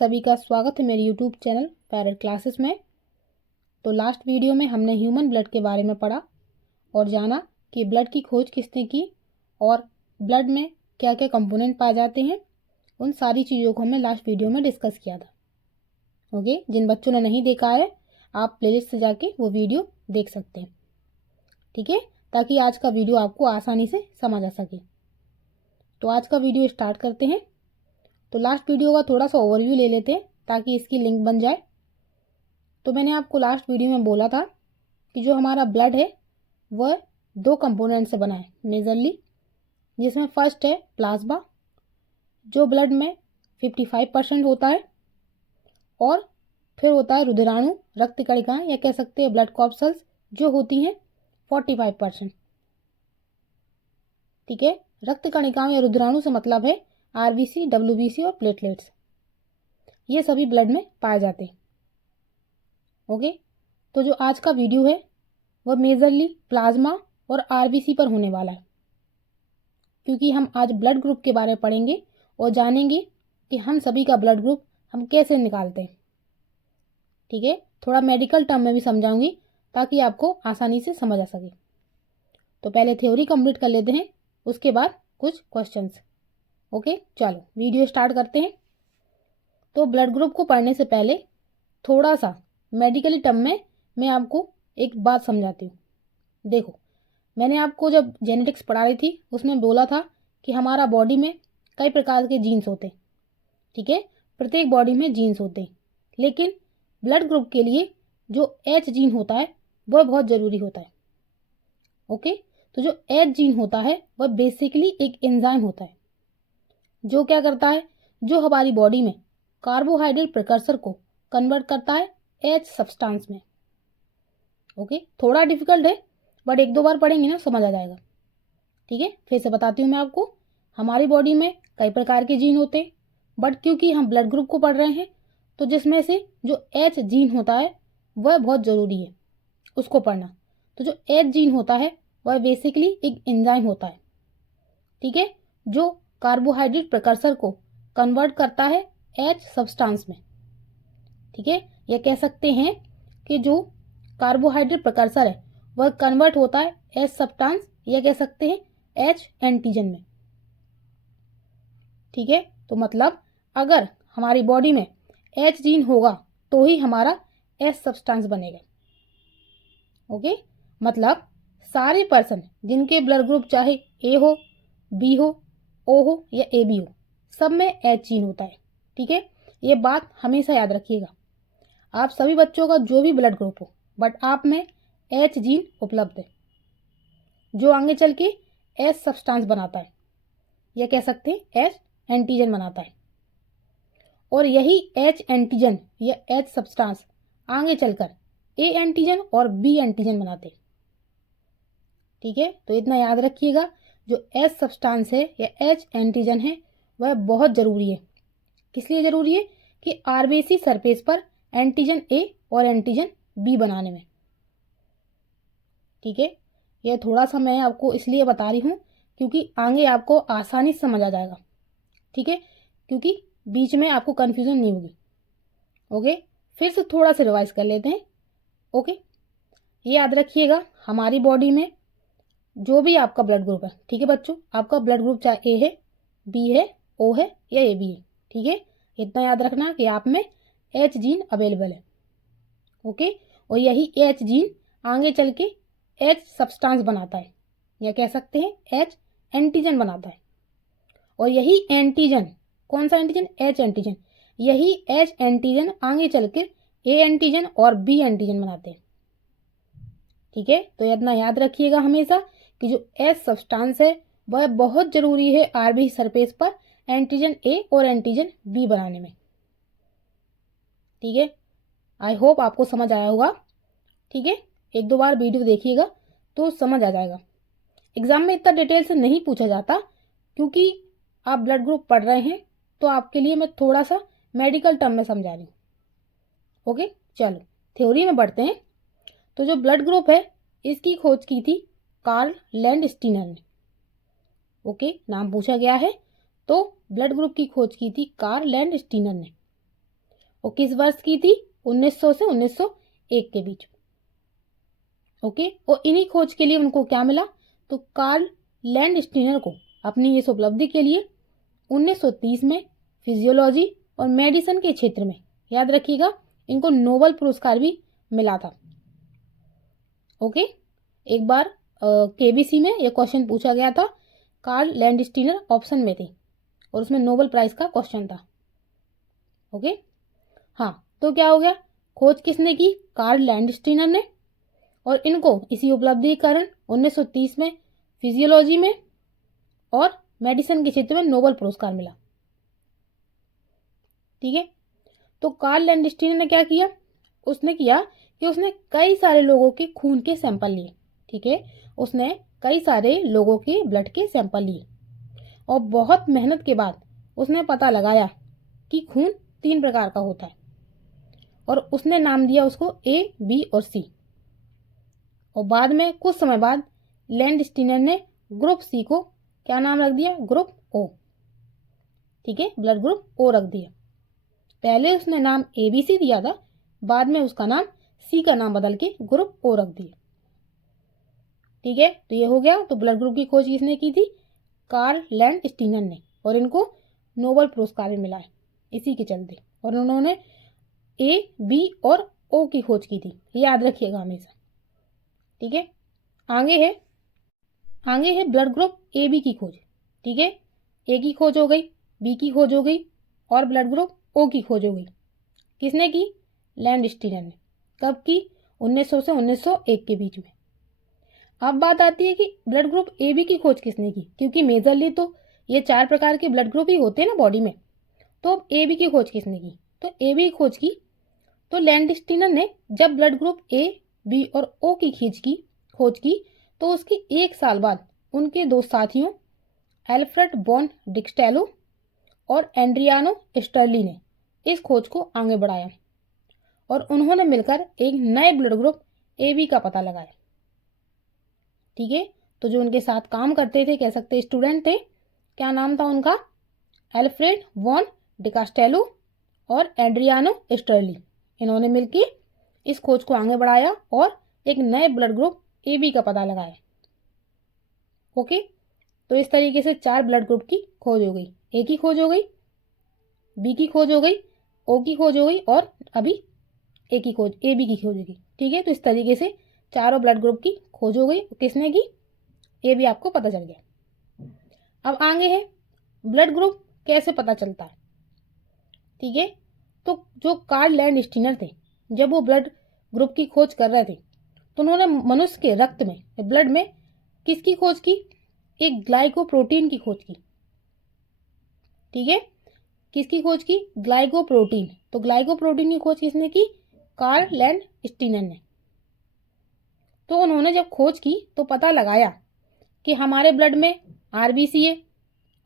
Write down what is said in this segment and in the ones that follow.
सभी का स्वागत है मेरे यूट्यूब चैनल पैरेट क्लासेस में। तो लास्ट वीडियो में हमने ह्यूमन ब्लड के बारे में पढ़ा और जाना कि ब्लड की खोज किसने की और ब्लड में क्या क्या कंपोनेंट पाए जाते हैं। उन सारी चीज़ों को हमने लास्ट वीडियो में डिस्कस किया था। ओके, जिन बच्चों ने नहीं देखा है आप प्लेलिस्ट से जाके वो वीडियो देख सकते हैं, ठीक है, ताकि आज का वीडियो आपको आसानी से समझ आ सके। तो आज का वीडियो स्टार्ट करते हैं। तो लास्ट वीडियो का थोड़ा सा ओवरव्यू ले लेते हैं ताकि इसकी लिंक बन जाए। तो मैंने आपको लास्ट वीडियो में बोला था कि जो हमारा ब्लड है वह दो कंपोनेंट से बना है मेजरली, जिसमें फर्स्ट है प्लाज्मा जो ब्लड में 55% होता है, और फिर होता है रुधिराणु रक्त कणिकाएं या कह सकते हैं ब्लड कॉर्पसल्स जो होती हैं 45%। ठीक है, रक्त कणिकाओं या रुधिराणु से मतलब है आरबीसी, डब्ल्यूबीसी और प्लेटलेट्स, ये सभी ब्लड में पाए जाते हैं। ओके, तो जो आज का वीडियो है वह मेजरली प्लाज्मा और आरबीसी पर होने वाला है, क्योंकि हम आज ब्लड ग्रुप के बारे में पढ़ेंगे और जानेंगे कि हम सभी का ब्लड ग्रुप हम कैसे निकालते हैं। ठीक है, थोड़ा मेडिकल टर्म में भी समझाऊंगी ताकि आपको आसानी से समझ आ सके। तो पहले थ्योरी कंप्लीट कर लेते हैं, उसके बाद कुछ क्वेश्चंस। ओके, चलो वीडियो स्टार्ट करते हैं। तो ब्लड ग्रुप को पढ़ने से पहले थोड़ा सा मेडिकली टर्म में मैं आपको एक बात समझाती हूँ। देखो, मैंने आपको जब जेनेटिक्स पढ़ा रही थी उसमें बोला था कि हमारा बॉडी में कई प्रकार के जीन्स होते हैं। ठीक है, प्रत्येक बॉडी में जीन्स होते हैं, लेकिन ब्लड ग्रुप के लिए जो एच जीन होता है वह बहुत ज़रूरी होता है। ओके, तो जो एच जीन होता है वह बेसिकली एक एंजाइम होता है जो क्या करता है, जो हमारी बॉडी में कार्बोहाइड्रेट प्रिकर्सर को कन्वर्ट करता है एच सब्सटेंस में। ओके, थोड़ा डिफिकल्ट है बट एक दो बार पढ़ेंगे ना समझ आ जाएगा। ठीक है, फिर से बताती हूँ मैं आपको। हमारी बॉडी में कई प्रकार के जीन होते हैं, बट क्योंकि हम ब्लड ग्रुप को पढ़ रहे हैं तो जिसमें से जो एच जीन होता है वह बहुत ज़रूरी है उसको पढ़ना। तो जो एच जीन होता है वह बेसिकली एक एंजाइम होता है, ठीक है, जो कार्बोहाइड्रेट प्रिकर्सर को कन्वर्ट करता है एच सब्सटेंस में। ठीक है, यह कह सकते हैं कि जो कार्बोहाइड्रेट प्रिकर्सर है वह कन्वर्ट होता है एच सब्सटेंस, यह कह सकते हैं एच एंटीजन में। ठीक है, तो मतलब अगर हमारी बॉडी में एच जीन होगा तो ही हमारा एच सब्सटेंस बनेगा। ओके, मतलब सारे पर्सन जिनके ब्लड ग्रुप चाहे ए हो, बी हो, ओ हो या ए बी हो, सब में एच जीन होता है। ठीक है, ये बात हमेशा याद रखिएगा। आप सभी बच्चों का जो भी ब्लड ग्रुप हो बट आप में एच जीन उपलब्ध है जो आगे चल के एच सब्सटेंस बनाता है, यह कह सकते हैं एच एंटीजन बनाता है, और यही एच एंटीजन या एच सब्सटेंस आगे चलकर ए एंटीजन और बी एंटीजन बनाते हैं। ठीक है, तो इतना याद रखिएगा, जो एच सब्सटेंस है या एच एंटीजन है वह बहुत ज़रूरी है। किस लिए ज़रूरी है कि आरबीसी सरफेस पर एंटीजन ए और एंटीजन बी बनाने में। ठीक है, यह थोड़ा सा मैं आपको इसलिए बता रही हूँ क्योंकि आगे आपको आसानी से समझ आ जाएगा। ठीक है, क्योंकि बीच में आपको कन्फ्यूज़न नहीं होगी। ओके, फिर से थोड़ा सा रिवाइज कर लेते हैं। ओके, ये याद रखिएगा, हमारी बॉडी में जो भी आपका ब्लड ग्रुप है, ठीक है बच्चों, आपका ब्लड ग्रुप चाहे ए है, बी है, ओ है या ए बी है, ठीक है, इतना याद रखना कि आप में एच जीन अवेलेबल है। ओके, और यही एच जीन आगे चल के एच सब्सटेंस बनाता है, या कह सकते हैं एच एंटीजन बनाता है, और यही एंटीजन, कौन सा एंटीजन, एच एंटीजन, यही एच एंटीजन आगे चल के ए एंटीजन और बी एंटीजन बनाते हैं। ठीक है, तो इतना याद रखिएगा हमेशा कि जो एच सब्सटेंस है वह बहुत ज़रूरी है आरबीसी सरफेस पर एंटीजन ए और एंटीजन बी बनाने में। ठीक है, आई होप आपको समझ आया होगा। ठीक है, एक दो बार वीडियो देखिएगा तो समझ आ जाएगा। एग्जाम में इतना डिटेल से नहीं पूछा जाता क्योंकि आप ब्लड ग्रुप पढ़ रहे हैं, तो आपके लिए मैं थोड़ा सा मेडिकल टर्म में समझा रही हूँ। ओके, चलो थ्योरी में बढ़ते हैं। तो जो ब्लड ग्रुप है इसकी खोज की थी कार्ल लैंडस्टीनर ने। ओके, नाम पूछा गया है तो ब्लड ग्रुप की खोज की थी कार्ल लैंडस्टीनर ने। और किस वर्ष की थी? 1900 से 1901 के बीच। ओके, और इन्हीं खोज के लिए उनको क्या मिला? तो कार्ल लैंडस्टीनर को अपनी इस उपलब्धि के लिए 1930 में फिजियोलॉजी और मेडिसिन के क्षेत्र में, याद रखिएगा, इनको नोबेल पुरस्कार भी मिला था। ओके, एक बार केबीसी में यह क्वेश्चन पूछा गया था, कार्ल लैंडस्टीनर ऑप्शन में थे और उसमें नोबेल प्राइज का क्वेश्चन था। ओके, हाँ, तो क्या हो गया? खोज किसने की? कार्ल लैंडस्टीनर ने, और इनको इसी उपलब्धि के कारण 1930 में फिजियोलॉजी में और मेडिसिन के क्षेत्र में नोबेल पुरस्कार मिला। ठीक है, तो कार्ल लैंडस्टीनर ने क्या किया? उसने किया कि उसने कई सारे लोगों के खून के सैंपल लिए। ठीक है, उसने कई सारे लोगों के ब्लड के सैंपल लिए और बहुत मेहनत के बाद उसने पता लगाया कि खून 3 प्रकार का होता है और उसने नाम दिया उसको A, B और C। और बाद में कुछ समय बाद लैंडस्टीनर ने ग्रुप C को क्या नाम रख दिया? Group O। ठीक है, ब्लड ग्रुप O रख दिया। पहले उसने नाम ABC दिया था, बाद में उसका नाम C का नाम बदल के ग्रुप O रख दिया। ठीक है, तो ये हो गया। तो ब्लड ग्रुप की खोज किसने की थी? कार्ल लैंडस्टीनर ने, और इनको नोबेल पुरस्कार भी मिला है इसी के चलते। और उन्होंने A, B और O की खोज की थी, याद रखिएगा हमेशा। ठीक है, आगे है ब्लड ग्रुप AB की खोज। ठीक है, A की खोज हो गई, B की खोज हो गई और ब्लड ग्रुप O की खोज हो गई। किसने की? लैंडस्टीनर ने। कब की? 1900 से 1901 के बीच में। अब बात आती है कि ब्लड ग्रुप AB की खोज किसने की? क्योंकि मेजरली तो ये 4 प्रकार के ब्लड ग्रुप ही होते हैं ना बॉडी में, तो अब AB की खोज किसने की? तो AB की खोज की तो लैंडस्टीनर ने जब ब्लड ग्रुप A, B और O की खोज की तो उसके 1 साल बाद उनके 2 साथियों एल्फ्रेड बॉन डिक्स्टेलो और एंड्रियानो स्टर्ली ने इस खोज को आगे बढ़ाया और उन्होंने मिलकर एक नए ब्लड ग्रुप AB का पता लगाया। ठीक है, तो जो उनके साथ काम करते थे, कह सकते स्टूडेंट थे, क्या नाम था उनका? एल्फ्रेड वॉन डिकास्टेलो और एड्रियानो स्टर्ली। इन्होंने मिलकर इस खोज को आगे बढ़ाया और एक नए ब्लड ग्रुप AB का पता लगाया। ओके, तो इस तरीके से 4 ब्लड ग्रुप की खोज हो गई। A की खोज हो गई, B की खोज हो गई, O की खोज हो गई और अभी AB की खोज होगी। ठीक है, तो इस तरीके से चारों ब्लड ग्रुप की खोज हो गई। किसने की? ये भी आपको पता चल गया। अब आगे है ब्लड ग्रुप कैसे पता चलता है। ठीक है, तो जो कार्ल लैंडस्टीनर थे, जब वो ब्लड ग्रुप की खोज कर रहे थे तो उन्होंने मनुष्य के रक्त में, ब्लड में किसकी खोज की? एक ग्लाइकोप्रोटीन की खोज की। ठीक है, किसकी खोज की? ग्लाइकोप्रोटीन। तो ग्लाइकोप्रोटीन की खोज किसने की? कार्ल लैंडस्टीनर ने। तो उन्होंने जब खोज की तो पता लगाया कि हमारे ब्लड में आरबीसी है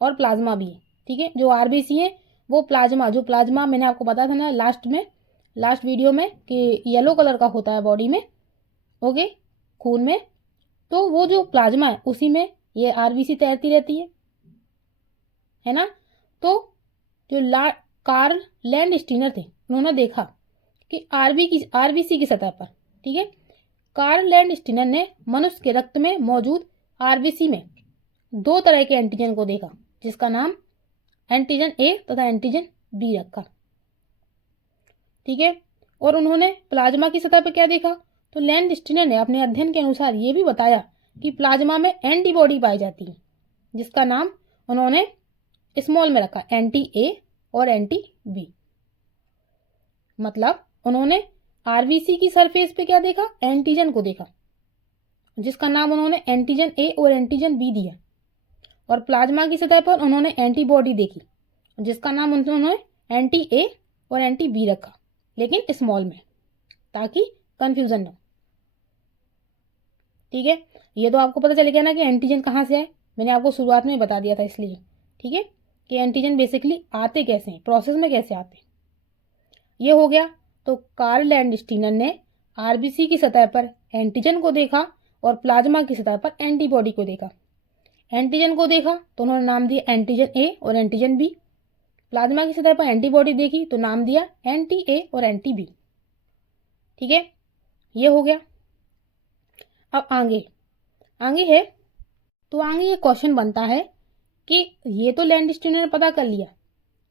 और प्लाज्मा भी है। ठीक है, जो आरबीसी है वो प्लाज्मा मैंने आपको बताया था ना लास्ट वीडियो में कि येलो कलर का होता है बॉडी में, ओके, खून में। तो वो जो प्लाज्मा है उसी में ये आरबीसी तैरती रहती है ना। तो जो कार्ल लैंडस्टीनर थे उन्होंने देखा कि आरबीसी की सतह पर, ठीक है, कार्ल लैंडस्टीनर ने मनुष्य के रक्त में मौजूद आरबीसी में 2 तरह के एंटीजन को देखा, जिसका नाम एंटीजन A तथा एंटीजन B रखा। ठीक है, और उन्होंने प्लाज्मा की सतह पर क्या देखा? तो लैंडस्टीनर ने अपने अध्ययन के अनुसार ये भी बताया कि प्लाज्मा में एंटीबॉडी पाई जाती है, जिसका नाम उन्होंने स्मॉल में रखा, एंटी A और एंटी B। मतलब उन्होंने आरबीसी की सरफेस पे क्या देखा? एंटीजन को देखा, जिसका नाम उन्होंने एंटीजन A और एंटीजन B दिया। और प्लाज्मा की सतह पर उन्होंने एंटीबॉडी देखी, जिसका नाम उन्होंने एंटी A और एंटी B रखा, लेकिन स्मॉल में, ताकि कंफ्यूजन ना हो। ठीक है, ये तो आपको पता चल गया ना कि एंटीजन कहाँ से आए। मैंने आपको शुरुआत में बता दिया था इसलिए। ठीक है, कि एंटीजन बेसिकली आते कैसे हैं, प्रोसेस में कैसे आते हैं, ये हो गया। तो कार्ल लैंडस्टीनर ने आरबीसी की सतह पर एंटीजन को देखा और प्लाज्मा की सतह पर एंटीबॉडी को देखा। एंटीजन को देखा तो उन्होंने नाम दिया एंटीजन A और एंटीजन B। प्लाज्मा की सतह पर एंटीबॉडी देखी तो नाम दिया एंटी ए और एंटी बी। ठीक है, ये हो गया। अब आगे आगे है, तो आगे ये क्वेश्चन बनता है कि ये तो लैंडस्टीनर ने पता कर लिया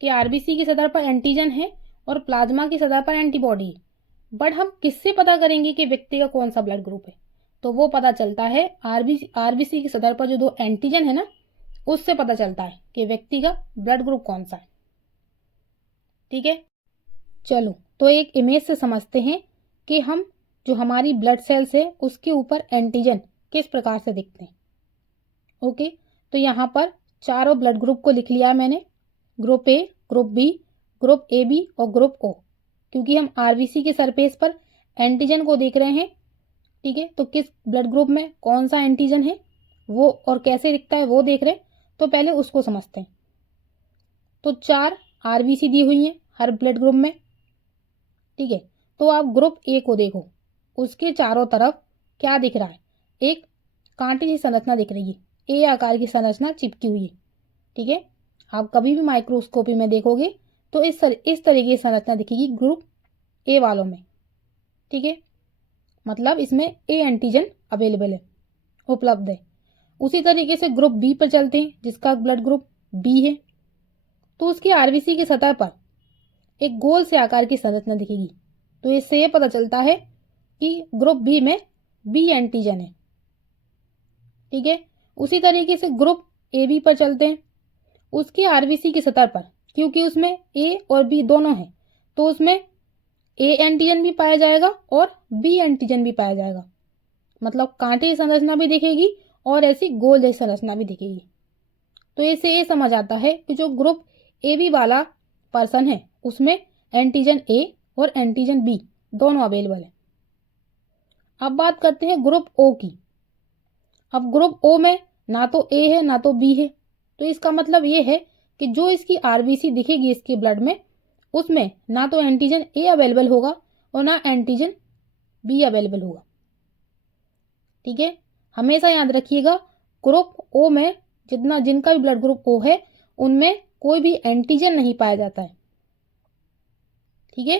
कि आरबीसी की सतह पर एंटीजन है और प्लाज्मा की सतह पर एंटीबॉडी है, बट हम किससे पता करेंगे कि व्यक्ति का कौन सा ब्लड ग्रुप है? तो वो पता चलता है आरबीसी की सतह पर जो दो एंटीजन है ना, उससे पता चलता है कि व्यक्ति का ब्लड ग्रुप कौन सा है। ठीक है, चलो तो एक इमेज से समझते हैं कि हम जो हमारी ब्लड सेल्स है उसके ऊपर एंटीजन किस प्रकार से दिखते हैं। ओके, तो यहाँ पर चारों ब्लड ग्रुप को लिख लिया मैंने, group A, group B, group A B और ग्रुप ओ, क्योंकि हम आरबीसी के सरफेस पर एंटीजन को देख रहे हैं। ठीक है, तो किस ब्लड ग्रुप में कौन सा एंटीजन है वो और कैसे दिखता है वो देख रहे हैं, तो पहले उसको समझते हैं। तो 4 आरबीसी दी हुई हैं हर ब्लड ग्रुप में। ठीक है, तो आप ग्रुप ए को देखो, उसके चारों तरफ क्या दिख रहा है? एक कांटे की संरचना दिख रही है, ए आकार की संरचना चिपकी हुई है। ठीक है, आप कभी भी माइक्रोस्कोपी में देखोगे तो इस तरीके की संरचना दिखेगी ग्रुप ए वालों में। ठीक है, मतलब इसमें ए एंटीजन अवेलेबल है, उपलब्ध है। उसी तरीके से ग्रुप बी पर चलते हैं, जिसका ब्लड ग्रुप बी है, तो उसकी आरबीसी की सतह पर एक गोल से आकार की संरचना दिखेगी। तो इससे ये पता चलता है कि ग्रुप बी में बी एंटीजन है। ठीक है, उसी तरीके से ग्रुप ए बी पर चलते हैं, उसकी आरबीसी की सतह पर क्योंकि उसमें ए और बी दोनों हैं, तो उसमें ए एंटीजन भी पाया जाएगा और बी एंटीजन भी पाया जाएगा। मतलब कांटे की संरचना भी दिखेगी और ऐसी गोल जैसी संरचना भी दिखेगी। तो इससे ये समझ आता है कि जो ग्रुप ए बी वाला पर्सन है उसमें एंटीजन ए और एंटीजन बी दोनों अवेलेबल है। अब बात करते हैं ग्रुप ओ की। अब ग्रुप ओ में ना तो ए है ना तो बी है, तो इसका मतलब ये है कि जो इसकी आरबीसी दिखेगी इसके ब्लड में, उसमें ना तो एंटीजन ए अवेलेबल होगा और ना एंटीजन बी अवेलेबल होगा। ठीक है, हमेशा याद रखिएगा ग्रुप ओ में जिनका भी ब्लड ग्रुप ओ है उनमें कोई भी एंटीजन नहीं पाया जाता है। ठीक है,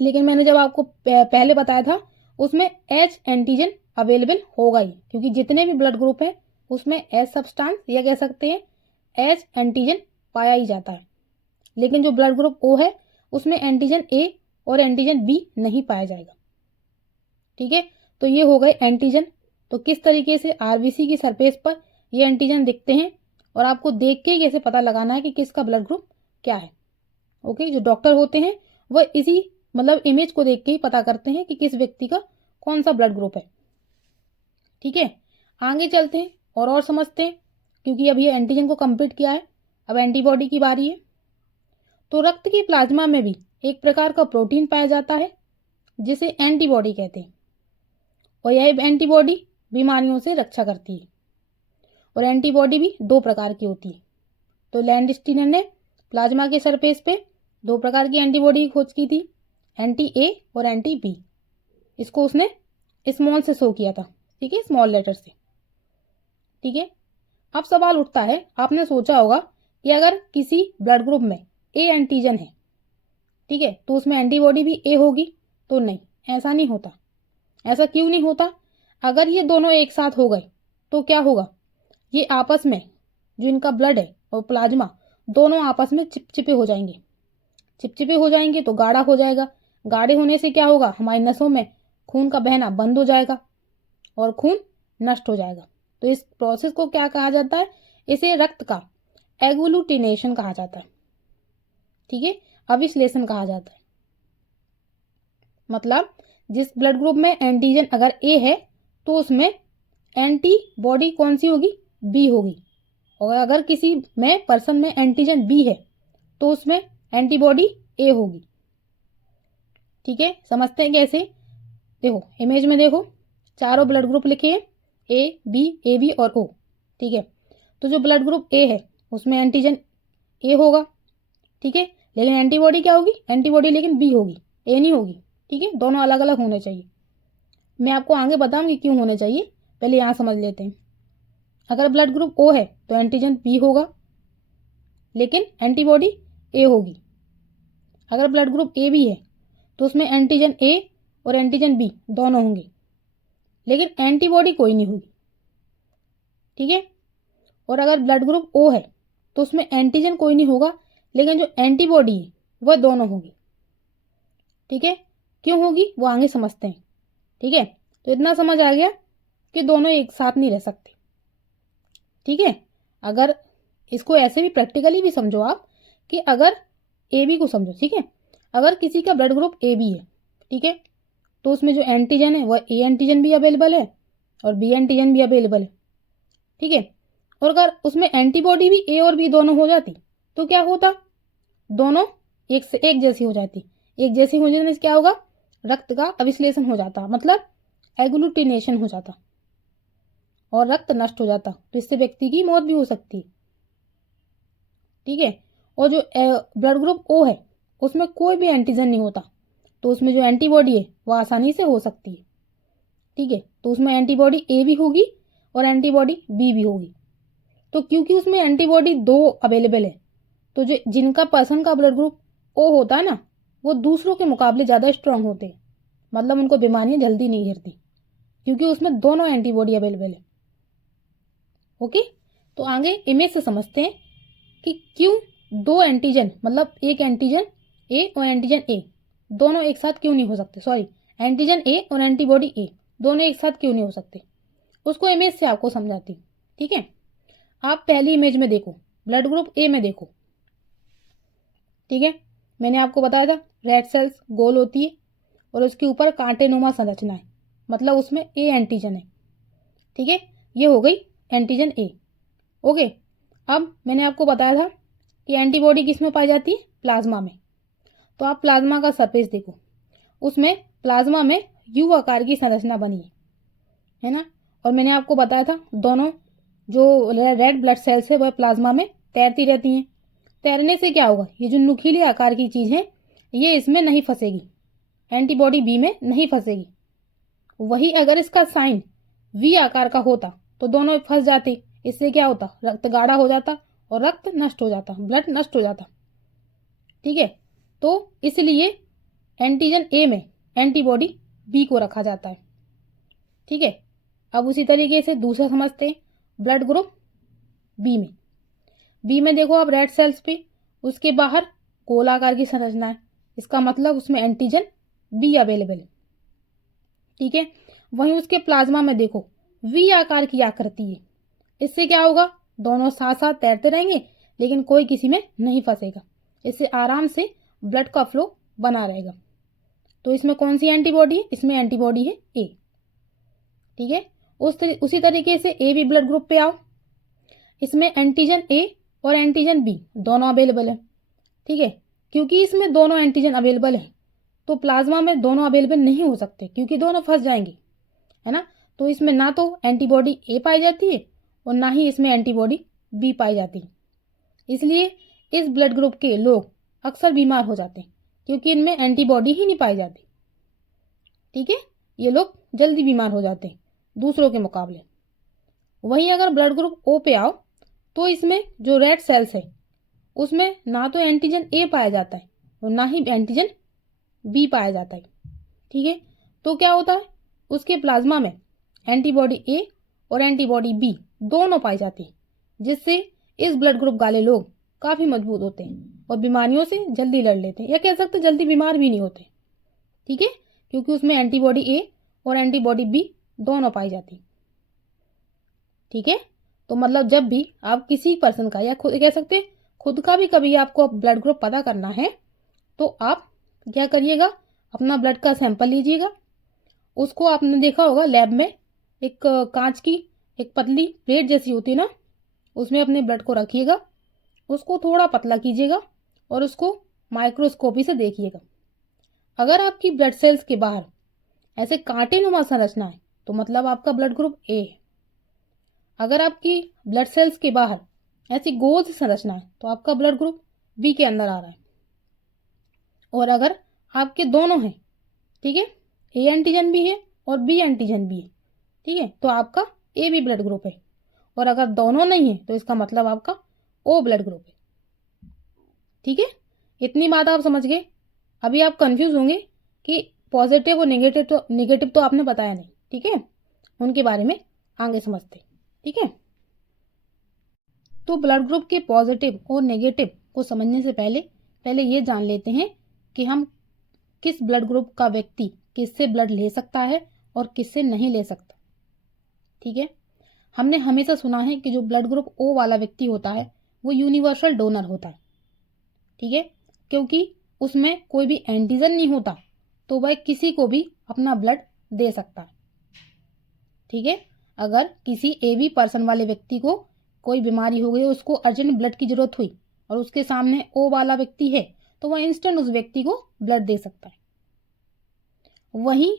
लेकिन मैंने जब आपको पहले बताया था उसमें एच एंटीजन अवेलेबल होगा ही, क्योंकि जितने भी ब्लड ग्रुप हैं उसमें एच सब्सटेंस या कह सकते हैं एच एंटीजन पाया ही जाता है। लेकिन जो ब्लड ग्रुप ओ है उसमें एंटीजन ए और एंटीजन बी नहीं पाया जाएगा। ठीक है, तो ये हो गए एंटीजन। तो किस तरीके से आरबीसी की सरफेस पर ये एंटीजन दिखते हैं और आपको देख के ही कैसे पता लगाना है कि किसका ब्लड ग्रुप क्या है। ओके, जो डॉक्टर होते हैं वह इसी मतलब इमेज को देख के ही पता करते हैं कि किस व्यक्ति का कौन सा ब्लड ग्रुप है। ठीक है, आगे चलते हैं और समझते हैं, क्योंकि अब ये एंटीजन को कंप्लीट किया है, अब एंटीबॉडी की बारी है। तो रक्त की प्लाज्मा में भी एक प्रकार का प्रोटीन पाया जाता है जिसे एंटीबॉडी कहते हैं, और यह एंटीबॉडी बीमारियों से रक्षा करती है। और एंटीबॉडी भी 2 प्रकार की होती है। तो लैंडस्टीनर ने प्लाज्मा के सरफेस पे 2 प्रकार की एंटीबॉडी की खोज की थी, एंटी ए और एंटी बी। इसको उसने स्मॉल से शो किया था। ठीक है, स्मॉल लेटर से। ठीक है, अब सवाल उठता है, आपने सोचा होगा कि अगर किसी ब्लड ग्रुप में ए एंटीजन है, ठीक है, तो उसमें एंटीबॉडी भी ए होगी। तो नहीं, ऐसा नहीं होता। ऐसा क्यों नहीं होता? अगर ये दोनों एक साथ हो गए तो क्या होगा, ये आपस में जो इनका ब्लड है और प्लाज्मा दोनों आपस में चिपचिपे हो जाएंगे। चिपचिपे हो जाएंगे तो गाढ़ा हो जाएगा। गाढ़े होने से क्या होगा, हमारी नसों में खून का बहना बंद हो जाएगा और खून नष्ट हो जाएगा। तो इस प्रोसेस को क्या कहा जाता है? इसे रक्त का एग्लूटिनेशन कहा जाता है। ठीक है, अविश्लेषण कहा जाता है। मतलब जिस ब्लड ग्रुप में एंटीजन अगर ए है तो उसमें एंटीबॉडी कौन सी होगी? बी होगी। और अगर किसी में पर्सन में एंटीजन बी है तो उसमें एंटीबॉडी ए होगी। ठीक है, समझते हैं कैसे? देखो इमेज में देखो, चारों ब्लड ग्रुप लिखे हैं, ए बी और ओ। ठीक है, तो जो ब्लड ग्रुप ए है उसमें एंटीजन ए होगा। ठीक है, लेकिन एंटीबॉडी क्या होगी? एंटीबॉडी लेकिन बी होगी, ए नहीं होगी। ठीक है, दोनों अलग अलग होने चाहिए। मैं आपको आगे बताऊंगी क्यों होने चाहिए, पहले यहाँ समझ लेते हैं। अगर ब्लड ग्रुप ओ है तो एंटीजन बी होगा, लेकिन एंटीबॉडी ए होगी। अगर ब्लड ग्रुप ए भी है तो उसमें एंटीजन ए और एंटीजन बी दोनों होंगे, लेकिन एंटीबॉडी कोई नहीं होगी। ठीक है। और अगर ब्लड ग्रुप ओ है तो उसमें एंटीजन कोई नहीं होगा, लेकिन जो एंटीबॉडी है वह दोनों होगी। ठीक है। क्यों होगी वो आगे समझते हैं। ठीक है। तो इतना समझ आ गया कि दोनों एक साथ नहीं रह सकते। ठीक है। अगर इसको ऐसे भी प्रैक्टिकली भी समझो आप कि अगर ए बी को समझो। ठीक है। अगर किसी का ब्लड ग्रुप ए बी है, ठीक है, तो उसमें जो एंटीजन है वह ए एंटीजन भी अवेलेबल है और बी एंटीजन भी अवेलेबल है। ठीक है। और अगर उसमें एंटीबॉडी भी ए और बी दोनों हो जाती तो क्या होता, दोनों एक से एक जैसी हो जाती। एक जैसी हो जाने से क्या होगा, रक्त का अविश्लेषण हो जाता, मतलब एग्लूटिनेशन हो जाता और रक्त नष्ट हो जाता। तो इससे व्यक्ति की मौत भी हो सकती है। ठीक है। और जो ब्लड ग्रुप ओ है उसमें कोई भी एंटीजन नहीं होता, तो उसमें जो एंटीबॉडी है वो आसानी से हो सकती है। ठीक है। तो उसमें एंटीबॉडी ए भी होगी और एंटीबॉडी बी भी होगी। तो क्योंकि उसमें एंटीबॉडी दो अवेलेबल है, तो जो जिनका पर्सन का ब्लड ग्रुप ओ होता है ना, वो दूसरों के मुकाबले ज़्यादा स्ट्रांग होते हैं, मतलब उनको बीमारियां जल्दी नहीं घिरती क्योंकि उसमें दोनों एंटीबॉडी अवेलेबल है। ओके। तो आगे इमेज से समझते हैं कि क्यों दो एंटीजन, मतलब एक एंटीजन ए और एंटीजन ए दोनों एक साथ क्यों नहीं हो सकते। सॉरी, एंटीजन ए और एंटीबॉडी ए दोनों एक साथ क्यों नहीं हो सकते, उसको इमेज से आपको समझाती हूँ। ठीक है। आप पहली इमेज में देखो, ब्लड ग्रुप ए में देखो। ठीक है। मैंने आपको बताया था रेड सेल्स गोल होती है और उसके ऊपर कांटेनुमा संरचना है, मतलब उसमें ए एंटीजन है। ठीक है। ये हो गई एंटीजन ए। ओके। अब मैंने आपको बताया था कि एंटीबॉडी किस में पाई जाती है, प्लाज्मा में। तो आप प्लाज्मा का सरफेस देखो, उसमें प्लाज्मा में यू आकार की संरचना बनी है ना। और मैंने आपको बताया था दोनों जो रेड ब्लड सेल्स है वह प्लाज्मा में तैरती रहती हैं। तैरने से क्या होगा, ये जो नुकीले आकार की चीज़ है ये इसमें नहीं फंसेगी, एंटीबॉडी बी में नहीं फंसेगी। वही अगर इसका साइन वी आकार का होता तो दोनों फंस जाते। इससे क्या होता, रक्त गाढ़ा हो जाता और रक्त नष्ट हो जाता, ब्लड नष्ट हो जाता। ठीक है। तो इसलिए एंटीजन ए में एंटीबॉडी बी को रखा जाता है। ठीक है। अब उसी तरीके से दूसरा समझते हैं, ब्लड ग्रुप बी में। बी में देखो आप रेड सेल्स पे, उसके बाहर गोलाकार की संरचना है, इसका मतलब उसमें एंटीजन बी अवेलेबल है। ठीक है। वहीं उसके प्लाज्मा में देखो वी आकार की आकृति है। इससे क्या होगा, दोनों साथ साथ तैरते रहेंगे लेकिन कोई किसी में नहीं फंसेगा। इससे आराम से ब्लड का फ्लो बना रहेगा। तो इसमें कौन सी एंटीबॉडी है, इसमें एंटीबॉडी है ए। ठीक है। उसी तरीके से ए बी ब्लड ग्रुप पे आओ, इसमें एंटीजन ए और एंटीजन बी दोनों अवेलेबल है। ठीक है। क्योंकि इसमें दोनों एंटीजन अवेलेबल है तो प्लाज्मा में दोनों अवेलेबल नहीं हो सकते क्योंकि दोनों फंस जाएंगे, है ना। तो इसमें ना तो एंटीबॉडी ए पाई जाती है और ना ही इसमें एंटीबॉडी बी पाई जाती है। इसलिए इस ब्लड ग्रुप के लोग अक्सर बीमार हो जाते हैं क्योंकि इनमें एंटीबॉडी ही नहीं पाई जाती। ठीक है। ये लोग जल्दी बीमार हो जाते हैं दूसरों के मुकाबले। वहीं अगर ब्लड ग्रुप ओ पे आओ तो इसमें जो रेड सेल्स है उसमें ना तो एंटीजन ए पाया जाता है और ना ही एंटीजन बी पाया जाता है। ठीक है। तो क्या होता है, उसके प्लाज्मा में एंटीबॉडी ए और एंटीबॉडी बी दोनों पाई जाती है, जिससे इस ब्लड ग्रुप वाले लोग काफ़ी मजबूत होते हैं और बीमारियों से जल्दी लड़ लेते हैं, या कह सकते जल्दी बीमार भी नहीं होते। ठीक है। क्योंकि उसमें एंटीबॉडी ए और एंटीबॉडी बी दोनों पाई जाती है। ठीक है। तो मतलब जब भी आप किसी पर्सन का, या खुद कह सकते हैं खुद का भी कभी आपको ब्लड ग्रुप पता करना है तो आप क्या करिएगा, अपना ब्लड का सैंपल लीजिएगा। उसको आपने देखा होगा लैब में एक कांच की एक पतली प्लेट जैसी होती है ना, उसमें अपने ब्लड को रखिएगा, उसको थोड़ा पतला कीजिएगा और उसको माइक्रोस्कोपी से देखिएगा। अगर आपकी ब्लड सेल्स के बाहर ऐसे कांटेनुमा संरचना है तो मतलब आपका ब्लड ग्रुप ए है। अगर आपकी ब्लड सेल्स के बाहर ऐसी गोल सी संरचना है तो आपका ब्लड ग्रुप बी के अंदर आ रहा है। और अगर आपके दोनों हैं, ठीक है, ए एंटीजन भी है और बी एंटीजन भी है, ठीक है, तो आपका ए बी ब्लड ग्रुप है। और अगर दोनों नहीं है तो इसका मतलब आपका ओ ब्लड ग्रुप है। ठीक है, इतनी बात आप समझ गए। अभी आप कंफ्यूज होंगे कि पॉजिटिव और नेगेटिव तो आपने बताया नहीं, ठीक है, उनके बारे में आगे समझते, ठीक है। तो ब्लड ग्रुप के पॉजिटिव और नेगेटिव को समझने से पहले ये जान लेते हैं कि हम किस ब्लड ग्रुप का व्यक्ति किससे ब्लड ले सकता है और किससे नहीं ले सकता, ठीक है। हमने हमेशा सुना है कि जो ब्लड ग्रुप ओ वाला व्यक्ति होता है वो यूनिवर्सल डोनर होता है, ठीक है, क्योंकि उसमें कोई भी एंटीजन नहीं होता, तो वह किसी को भी अपना ब्लड दे सकता है, ठीक है। अगर किसी AB पर्सन वाले व्यक्ति को कोई बीमारी हो गई, उसको अर्जेंट ब्लड की जरूरत हुई और उसके सामने O वाला व्यक्ति है, तो वह इंस्टेंट उस व्यक्ति को ब्लड दे सकता है। वहीं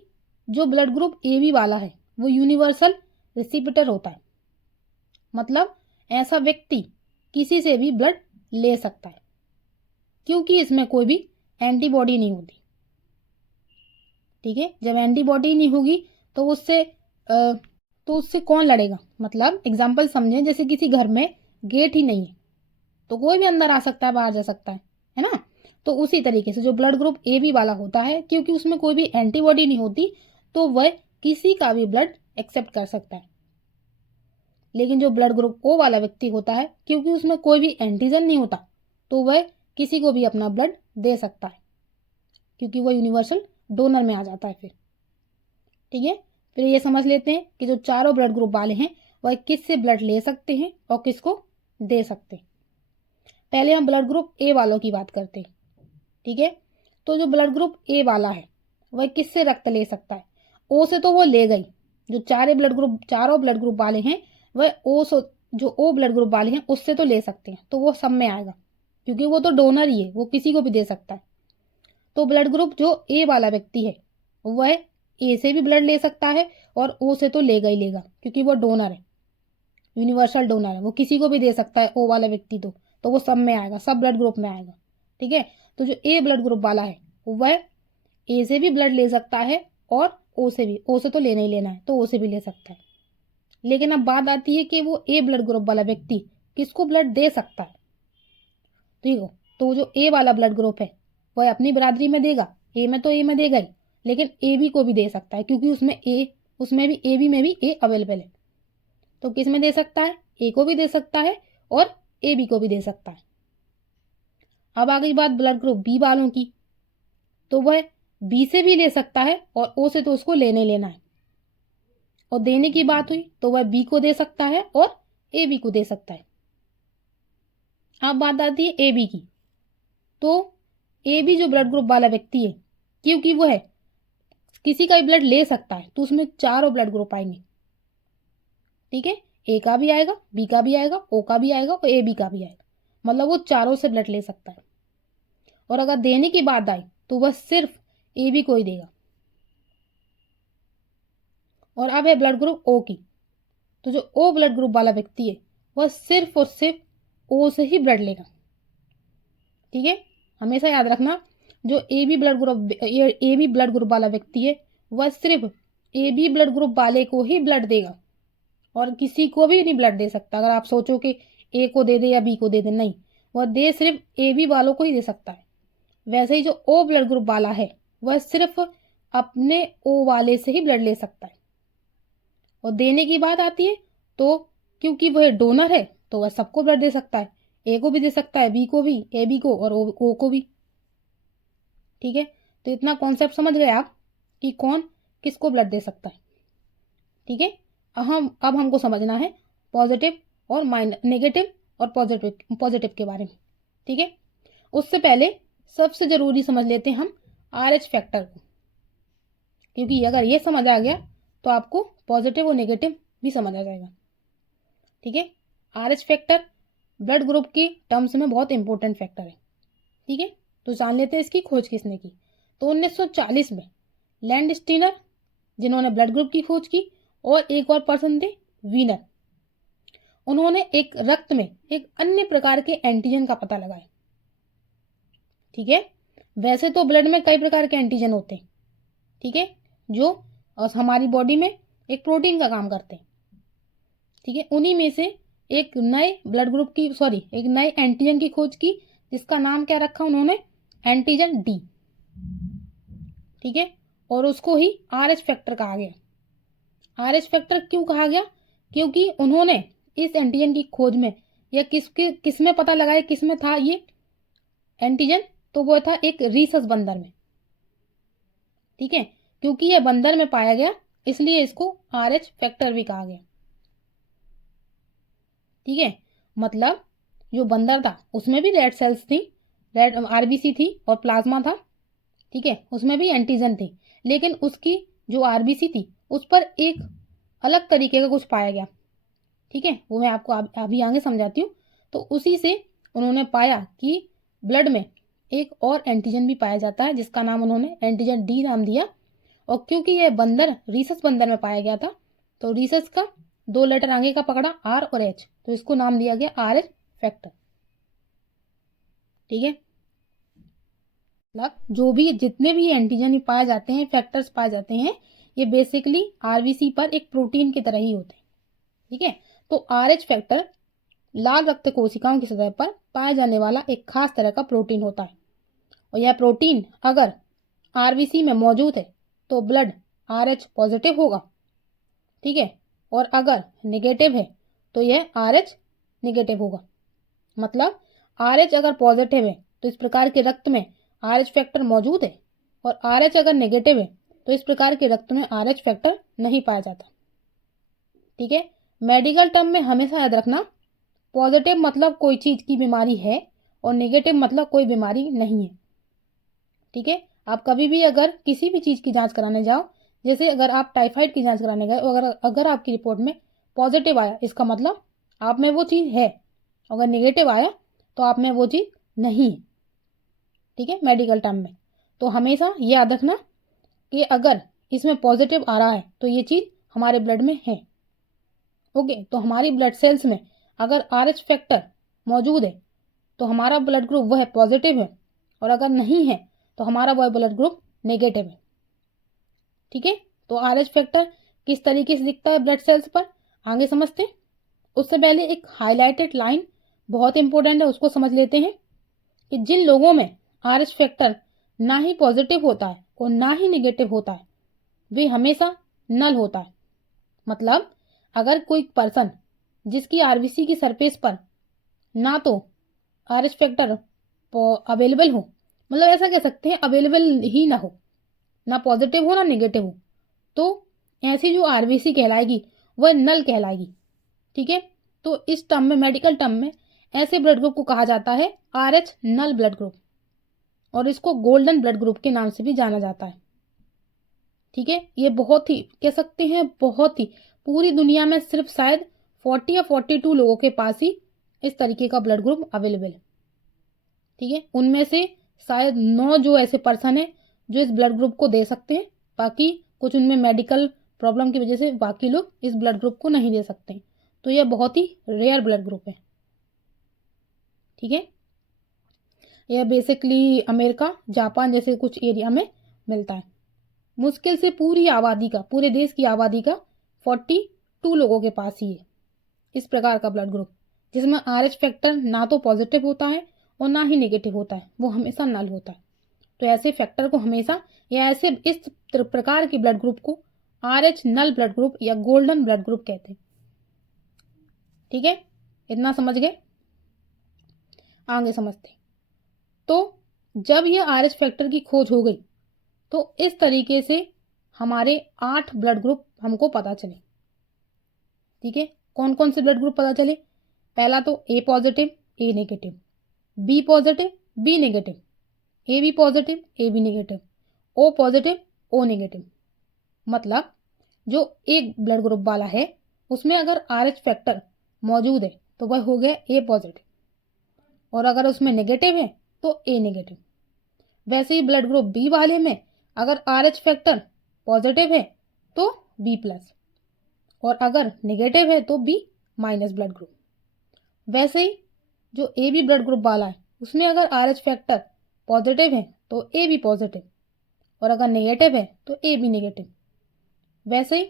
जो ब्लड ग्रुप AB वाला है वो यूनिवर्सल रिसिपिटर होता है, मतलब ऐसा व्यक्ति किसी से भी ब्लड ले सकता है, क्योंकि इसमें कोई भी एंटीबॉडी नहीं होती, ठीक है। जब एंटीबॉडी नहीं होगी तो उससे कौन लड़ेगा, मतलब एग्जाम्पल समझें, जैसे किसी घर में गेट ही नहीं है तो कोई भी अंदर आ सकता है, बाहर जा सकता है ना। तो उसी तरीके से जो ब्लड ग्रुप AB वाला होता है, क्योंकि उसमें कोई भी एंटीबॉडी नहीं होती, तो वह किसी का भी ब्लड एक्सेप्ट कर सकता है। लेकिन जो ब्लड ग्रुप O वाला व्यक्ति होता है, क्योंकि उसमें कोई भी एंटीजन नहीं होता, तो वह किसी को भी अपना ब्लड दे सकता है, क्योंकि वह यूनिवर्सल डोनर में आ जाता है फिर, ठीक है। फिर ये समझ लेते हैं कि जो चारों ब्लड ग्रुप वाले हैं वह किससे ब्लड ले सकते हैं और किसको दे सकते हैं। पहले हम ब्लड ग्रुप A वालों की बात करते हैं, ठीक है। तो जो ब्लड ग्रुप A वाला है वह किससे रक्त ले सकता है? O से तो वो ले गई, जो चारों ब्लड ग्रुप वाले हैं वह जो O ब्लड ग्रुप वाले हैं उससे तो ले सकते हैं, तो वो सब में आएगा, क्योंकि वो तो डोनर ही है, वो किसी को भी दे सकता है। तो ब्लड ग्रुप जो A वाला व्यक्ति है वह A से भी ब्लड ले सकता है और O से तो लेगा ही लेगा, क्योंकि वो डोनर है, यूनिवर्सल डोनर है, वो किसी को भी दे सकता है O वाला व्यक्ति, तो वो सब में आएगा, सब ब्लड ग्रुप में आएगा, ठीक है। तो जो A ब्लड ग्रुप वाला है वह A से भी ब्लड ले सकता है और O से भी, O से तो लेना ही लेना है, तो O से भी ले सकता है। लेकिन अब बात आती है कि वो A ब्लड ग्रुप वाला व्यक्ति किसको ब्लड दे सकता है, ठीक हो। तो जो A वाला ब्लड ग्रुप है वह अपनी बरादरी में देगा, A में तो A में देगा ही, लेकिन AB को भी दे सकता है, क्योंकि उसमें भी AB में भी A अवेलेबल है। तो किस में दे सकता है? A को भी दे सकता है और AB को भी दे सकता है। अब आ गई बात ब्लड ग्रुप B वालों की, तो वह B से भी ले सकता है और O से तो उसको लेने लेना है, और देने की बात हुई तो वह B को दे सकता है और AB को दे सकता है। अब बात आती है AB की, तो AB जो ब्लड ग्रुप वाला व्यक्ति है, क्योंकि वह किसी का भी ब्लड ले सकता है, तो उसमें चारों ब्लड ग्रुप आएंगे, ठीक है। A का भी आएगा, B का भी आएगा, O का भी आएगा और AB का भी आएगा, मतलब वो चारों से ब्लड ले सकता है। और अगर देने की बात आई तो वह सिर्फ AB को ही देगा। और अब है ब्लड ग्रुप O की, तो जो O ब्लड ग्रुप वाला व्यक्ति है वह सिर्फ और सिर्फ O से ही ब्लड लेगा, ठीक है। हमेशा याद रखना, जो AB ब्लड ग्रुप वाला व्यक्ति है वह सिर्फ AB ब्लड ग्रुप वाले को ही ब्लड देगा और किसी को भी नहीं ब्लड दे सकता। अगर आप सोचो कि A को दे दे या B को दे दे, नहीं, वह दे सिर्फ AB वालों को ही दे सकता है। वैसे ही जो O ब्लड ग्रुप वाला है वह सिर्फ अपने O वाले से ही ब्लड ले सकता है। और देने की बात आती है तो क्योंकि वह डोनर है तो वह सबको ब्लड दे सकता है, A को भी दे सकता है, B को भी, AB को और O को भी, ठीक है। तो इतना कॉन्सेप्ट समझ गए आप कि कौन किसको ब्लड दे सकता है, ठीक है। अब हमको समझना है पॉजिटिव और नेगेटिव और पॉजिटिव के बारे में, ठीक है। उससे पहले सबसे जरूरी समझ लेते हैं हम RH फैक्टर को, क्योंकि अगर ये समझ आ गया तो आपको पॉजिटिव और नेगेटिव भी समझ आ जाएगा, ठीक है। RH फैक्टर ब्लड ग्रुप की टर्म्स में बहुत इंपॉर्टेंट फैक्टर है, ठीक है। तो जान लेते हैं इसकी खोज किसने की। तो 1940 में लैंडस्टीनर, जिन्होंने ब्लड ग्रुप की खोज की, और एक और पर्सन थे वीनर, उन्होंने एक रक्त में एक अन्य प्रकार के एंटीजन का पता लगाया, ठीक है। वैसे तो ब्लड में कई प्रकार के एंटीजन होते हैं, ठीक है, जो हमारी बॉडी में एक प्रोटीन का काम करते हैं, ठीक है। उन्हीं में से एक नए एंटीजन की खोज की जिसका नाम क्या रखा उन्होंने, एंटीजन डी। ठीक है, और उसको ही RH फैक्टर कहा गया। RH फैक्टर क्यों कहा गया, क्योंकि उन्होंने इस एंटीजन की खोज में या किस में पता लगाया, किस में था ये एंटीजन, तो वो था एक रीसस बंदर में। ठीक है, क्योंकि ये बंदर में पाया गया इसलिए इसको RH फैक्टर भी कहा गया। ठीक है, मतलब जो बंदर था उसमें भी रेड सेल्स थी, रेड RBC थी और प्लाज्मा था। ठीक है, उसमें भी एंटीजन थे, लेकिन उसकी जो RBC थी उस पर एक अलग तरीके का कुछ पाया गया। ठीक है, वो मैं आपको अभी आगे समझाती हूँ। तो उसी से उन्होंने पाया कि ब्लड में एक और एंटीजन भी पाया जाता है, जिसका नाम उन्होंने एंटीजन डी नाम दिया। और क्योंकि यह बंदर रीसस बंदर में पाया गया था, तो रीसस का 2 लेटर आगे का पकड़ा R और H, तो इसको नाम दिया गया RH फैक्टर। ठीक है, मतलब जो भी जितने भी एंटीजन पाए जाते हैं, फैक्टर्स पाए जाते हैं, ये बेसिकली RBC पर एक प्रोटीन की तरह ही होते हैं। ठीक है, तो RH फैक्टर लाल रक्त कोशिकाओं की सतह पर पाया जाने वाला एक खास तरह का प्रोटीन होता है। और यह प्रोटीन अगर RBC में मौजूद है तो ब्लड RH पॉजिटिव होगा। ठीक है, और अगर नेगेटिव है तो यह RH नेगेटिव होगा। मतलब RH अगर पॉजिटिव है तो इस प्रकार के रक्त में RH फैक्टर मौजूद है, और RH अगर नेगेटिव है तो इस प्रकार के रक्त में RH फैक्टर नहीं पाया जाता। ठीक है, मेडिकल टर्म में हमेशा याद रखना, पॉजिटिव मतलब कोई चीज़ की बीमारी है और नेगेटिव मतलब कोई बीमारी नहीं है। ठीक है, आप कभी भी अगर किसी भी चीज़ की जांच कराने जाओ, जैसे अगर आप टाइफाइड की जांच कराने गए, अगर आपकी रिपोर्ट में पॉजिटिव आया, इसका मतलब आप में वो चीज़ है, अगर नेगेटिव आया तो आप में वो चीज़ नहीं है। ठीक है, मेडिकल टर्म में तो हमेशा ये याद रखना कि अगर इसमें पॉजिटिव आ रहा है तो ये चीज़ हमारे ब्लड में है। ओके, तो हमारी ब्लड सेल्स में अगर RH फैक्टर मौजूद है तो हमारा ब्लड ग्रुप वह पॉजिटिव है, और अगर नहीं है तो हमारा वह ब्लड ग्रुप नेगेटिव है। ठीक है, तो RH फैक्टर किस तरीके से दिखता है ब्लड सेल्स पर, आगे समझते हैं। उससे पहले एक हाईलाइटेड लाइन बहुत इंपॉर्टेंट है, उसको समझ लेते हैं कि जिन लोगों में RH फैक्टर ना ही पॉजिटिव होता है और ना ही नेगेटिव होता है, वे हमेशा नल होता है। मतलब अगर कोई पर्सन जिसकी RBC की सरफेस पर ना तो RH फैक्टर अवेलेबल हो, मतलब ऐसा कह सकते हैं अवेलेबल ही ना हो, ना पॉजिटिव हो ना नेगेटिव हो, तो ऐसी जो RBC कहलाएगी वह नल कहलाएगी। ठीक है, तो इस टर्म में, मेडिकल टर्म में, ऐसे ब्लड ग्रुप को कहा जाता है RH नल ब्लड ग्रुप, और इसको गोल्डन ब्लड ग्रुप के नाम से भी जाना जाता है। ठीक है, ये बहुत ही कह सकते हैं, बहुत ही पूरी दुनिया में सिर्फ शायद 40 या 42 लोगों के पास ही इस तरीके का ब्लड ग्रुप अवेलेबल है। ठीक है, उनमें से शायद 9 जो ऐसे पर्सन हैं जो इस ब्लड ग्रुप को दे सकते हैं, बाकी कुछ उनमें मेडिकल प्रॉब्लम की वजह से बाकी लोग इस ब्लड ग्रुप को नहीं दे सकते। तो यह बहुत ही रेयर ब्लड ग्रुप है। ठीक है, यह बेसिकली अमेरिका, जापान जैसे कुछ एरिया में मिलता है। मुश्किल से पूरी आबादी का, पूरे देश की आबादी का 42 लोगों के पास ही है इस प्रकार का ब्लड ग्रुप, जिसमें RH फैक्टर ना तो पॉजिटिव होता है और ना ही नेगेटिव होता है, वो हमेशा नल होता है। तो ऐसे फैक्टर को हमेशा, या ऐसे इस प्रकार के ब्लड ग्रुप को RH नल ब्लड ग्रुप या गोल्डन ब्लड ग्रुप कहते हैं। ठीक है, इतना समझ गए, आगे समझते। तो जब यह RH फैक्टर की खोज हो गई तो इस तरीके से हमारे 8 ब्लड ग्रुप हमको पता चले। ठीक है, कौन कौन से ब्लड ग्रुप पता चले, पहला तो A positive A negative, B positive B negative, AB positive AB negative, O positive O negative. मतलब जो एक ब्लड ग्रुप वाला है उसमें अगर RH फैक्टर मौजूद है तो वह हो गया A पॉजिटिव, और अगर उसमें नेगेटिव है तो A नेगेटिव। वैसे ही ब्लड ग्रुप B वाले में अगर RH फैक्टर पॉजिटिव है तो B प्लस, और अगर नेगेटिव है तो B माइनस ब्लड ग्रुप। वैसे ही जो AB ब्लड ग्रुप वाला है उसमें अगर RH फैक्टर पॉजिटिव है तो AB पॉजिटिव, और अगर नेगेटिव है तो AB नेगेटिव। वैसे ही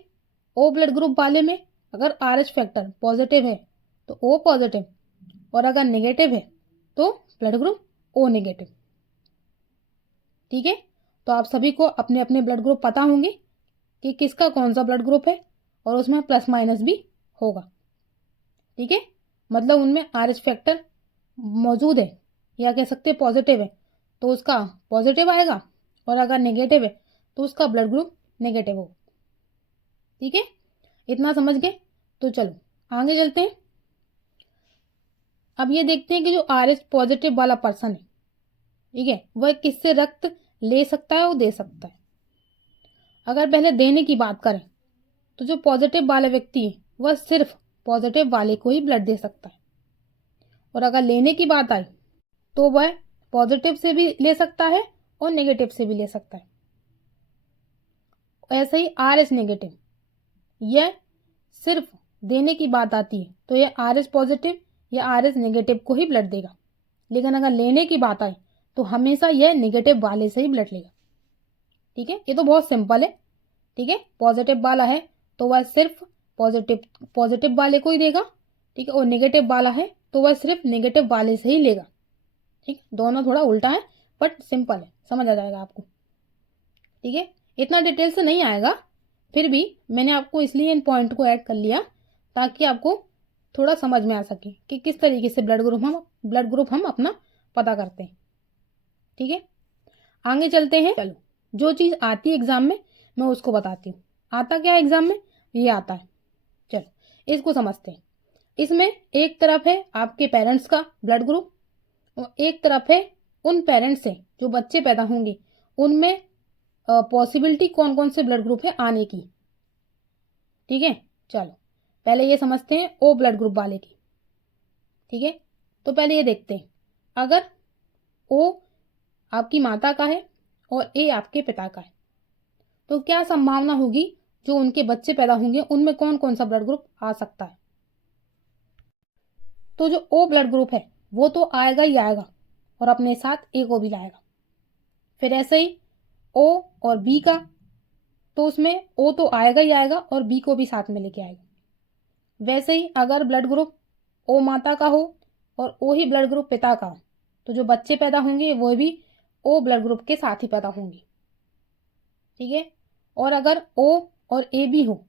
O ब्लड ग्रुप वाले में अगर RH फैक्टर पॉजिटिव है तो O पॉजिटिव, और अगर नेगेटिव है तो ब्लड ग्रुप ओ नेगेटिव। ठीक है, तो आप सभी को अपने अपने ब्लड ग्रुप पता होंगे कि किसका कौन सा ब्लड ग्रुप है, और उसमें प्लस माइनस भी होगा। ठीक है, मतलब उनमें RH फैक्टर मौजूद है, या कह सकते हैं पॉजिटिव है तो उसका पॉजिटिव आएगा, और अगर नेगेटिव है तो उसका ब्लड ग्रुप नेगेटिव होगा। ठीक है, इतना समझ गए? तो चलो आगे चलते हैं। अब ये देखते हैं कि जो RH पॉजिटिव वाला पर्सन है, ठीक है, वह किससे रक्त ले सकता है और दे सकता है। अगर पहले देने की बात करें तो जो पॉजिटिव वाला व्यक्ति है वह सिर्फ पॉजिटिव वाले को ही ब्लड दे सकता है, और अगर लेने की बात आई तो वह पॉजिटिव से भी ले सकता है और नेगेटिव से भी ले सकता है। ऐसे ही RH नेगेटिव, यह सिर्फ देने की बात आती है तो यह RH पॉजिटिव या RH नेगेटिव को ही ब्लड देगा, लेकिन अगर लेने की बात आए तो हमेशा यह नेगेटिव वाले से ही ब्लड लेगा। ठीक है, ये तो बहुत सिंपल है। ठीक है, पॉजिटिव वाला है तो वह सिर्फ पॉजिटिव वाले को ही देगा। ठीक है, और नेगेटिव वाला है तो वह सिर्फ नेगेटिव वाले से ही लेगा। ठीक, दोनों थोड़ा उल्टा है बट सिंपल है, समझ आ जाएगा आपको। ठीक है, इतना डिटेल से नहीं आएगा, फिर भी मैंने आपको इसलिए इन पॉइंट को ऐड कर लिया ताकि आपको थोड़ा समझ में आ सके कि किस तरीके से ब्लड ग्रुप हम अपना पता करते हैं। ठीक है, आगे चलते हैं। चलो, जो चीज़ आती है एग्जाम में मैं उसको बताती हूँ। आता क्या है एग्जाम में? ये आता है। चलो इसको समझते हैं। इसमें एक तरफ है आपके पेरेंट्स का ब्लड ग्रुप, और एक तरफ है उन पेरेंट्स से जो बच्चे पैदा होंगे उनमें पॉसिबिलिटी कौन कौन से ब्लड ग्रुप है आने की। ठीक है, चलो पहले ये समझते हैं ओ ब्लड ग्रुप वाले की। ठीक है, तो पहले ये देखते हैं, अगर ओ आपकी माता का है और ए आपके पिता का है तो क्या संभावना होगी जो उनके बच्चे पैदा होंगे उनमें कौन कौन सा ब्लड ग्रुप आ सकता है। तो जो ओ ब्लड ग्रुप है वो तो आएगा ही आएगा, और अपने साथ ए को भी लाएगा। फिर ऐसे ही ओ और बी का, तो उसमें ओ तो आएगा ही आएगा और बी को भी साथ में लेके आएगा। वैसे ही अगर ब्लड ग्रुप ओ माता का हो और ओ ही ब्लड ग्रुप पिता का, तो जो बच्चे पैदा होंगे वो भी ओ ब्लड ग्रुप के साथ ही पैदा होंगे। ठीक है, और अगर ओ और ए बी हो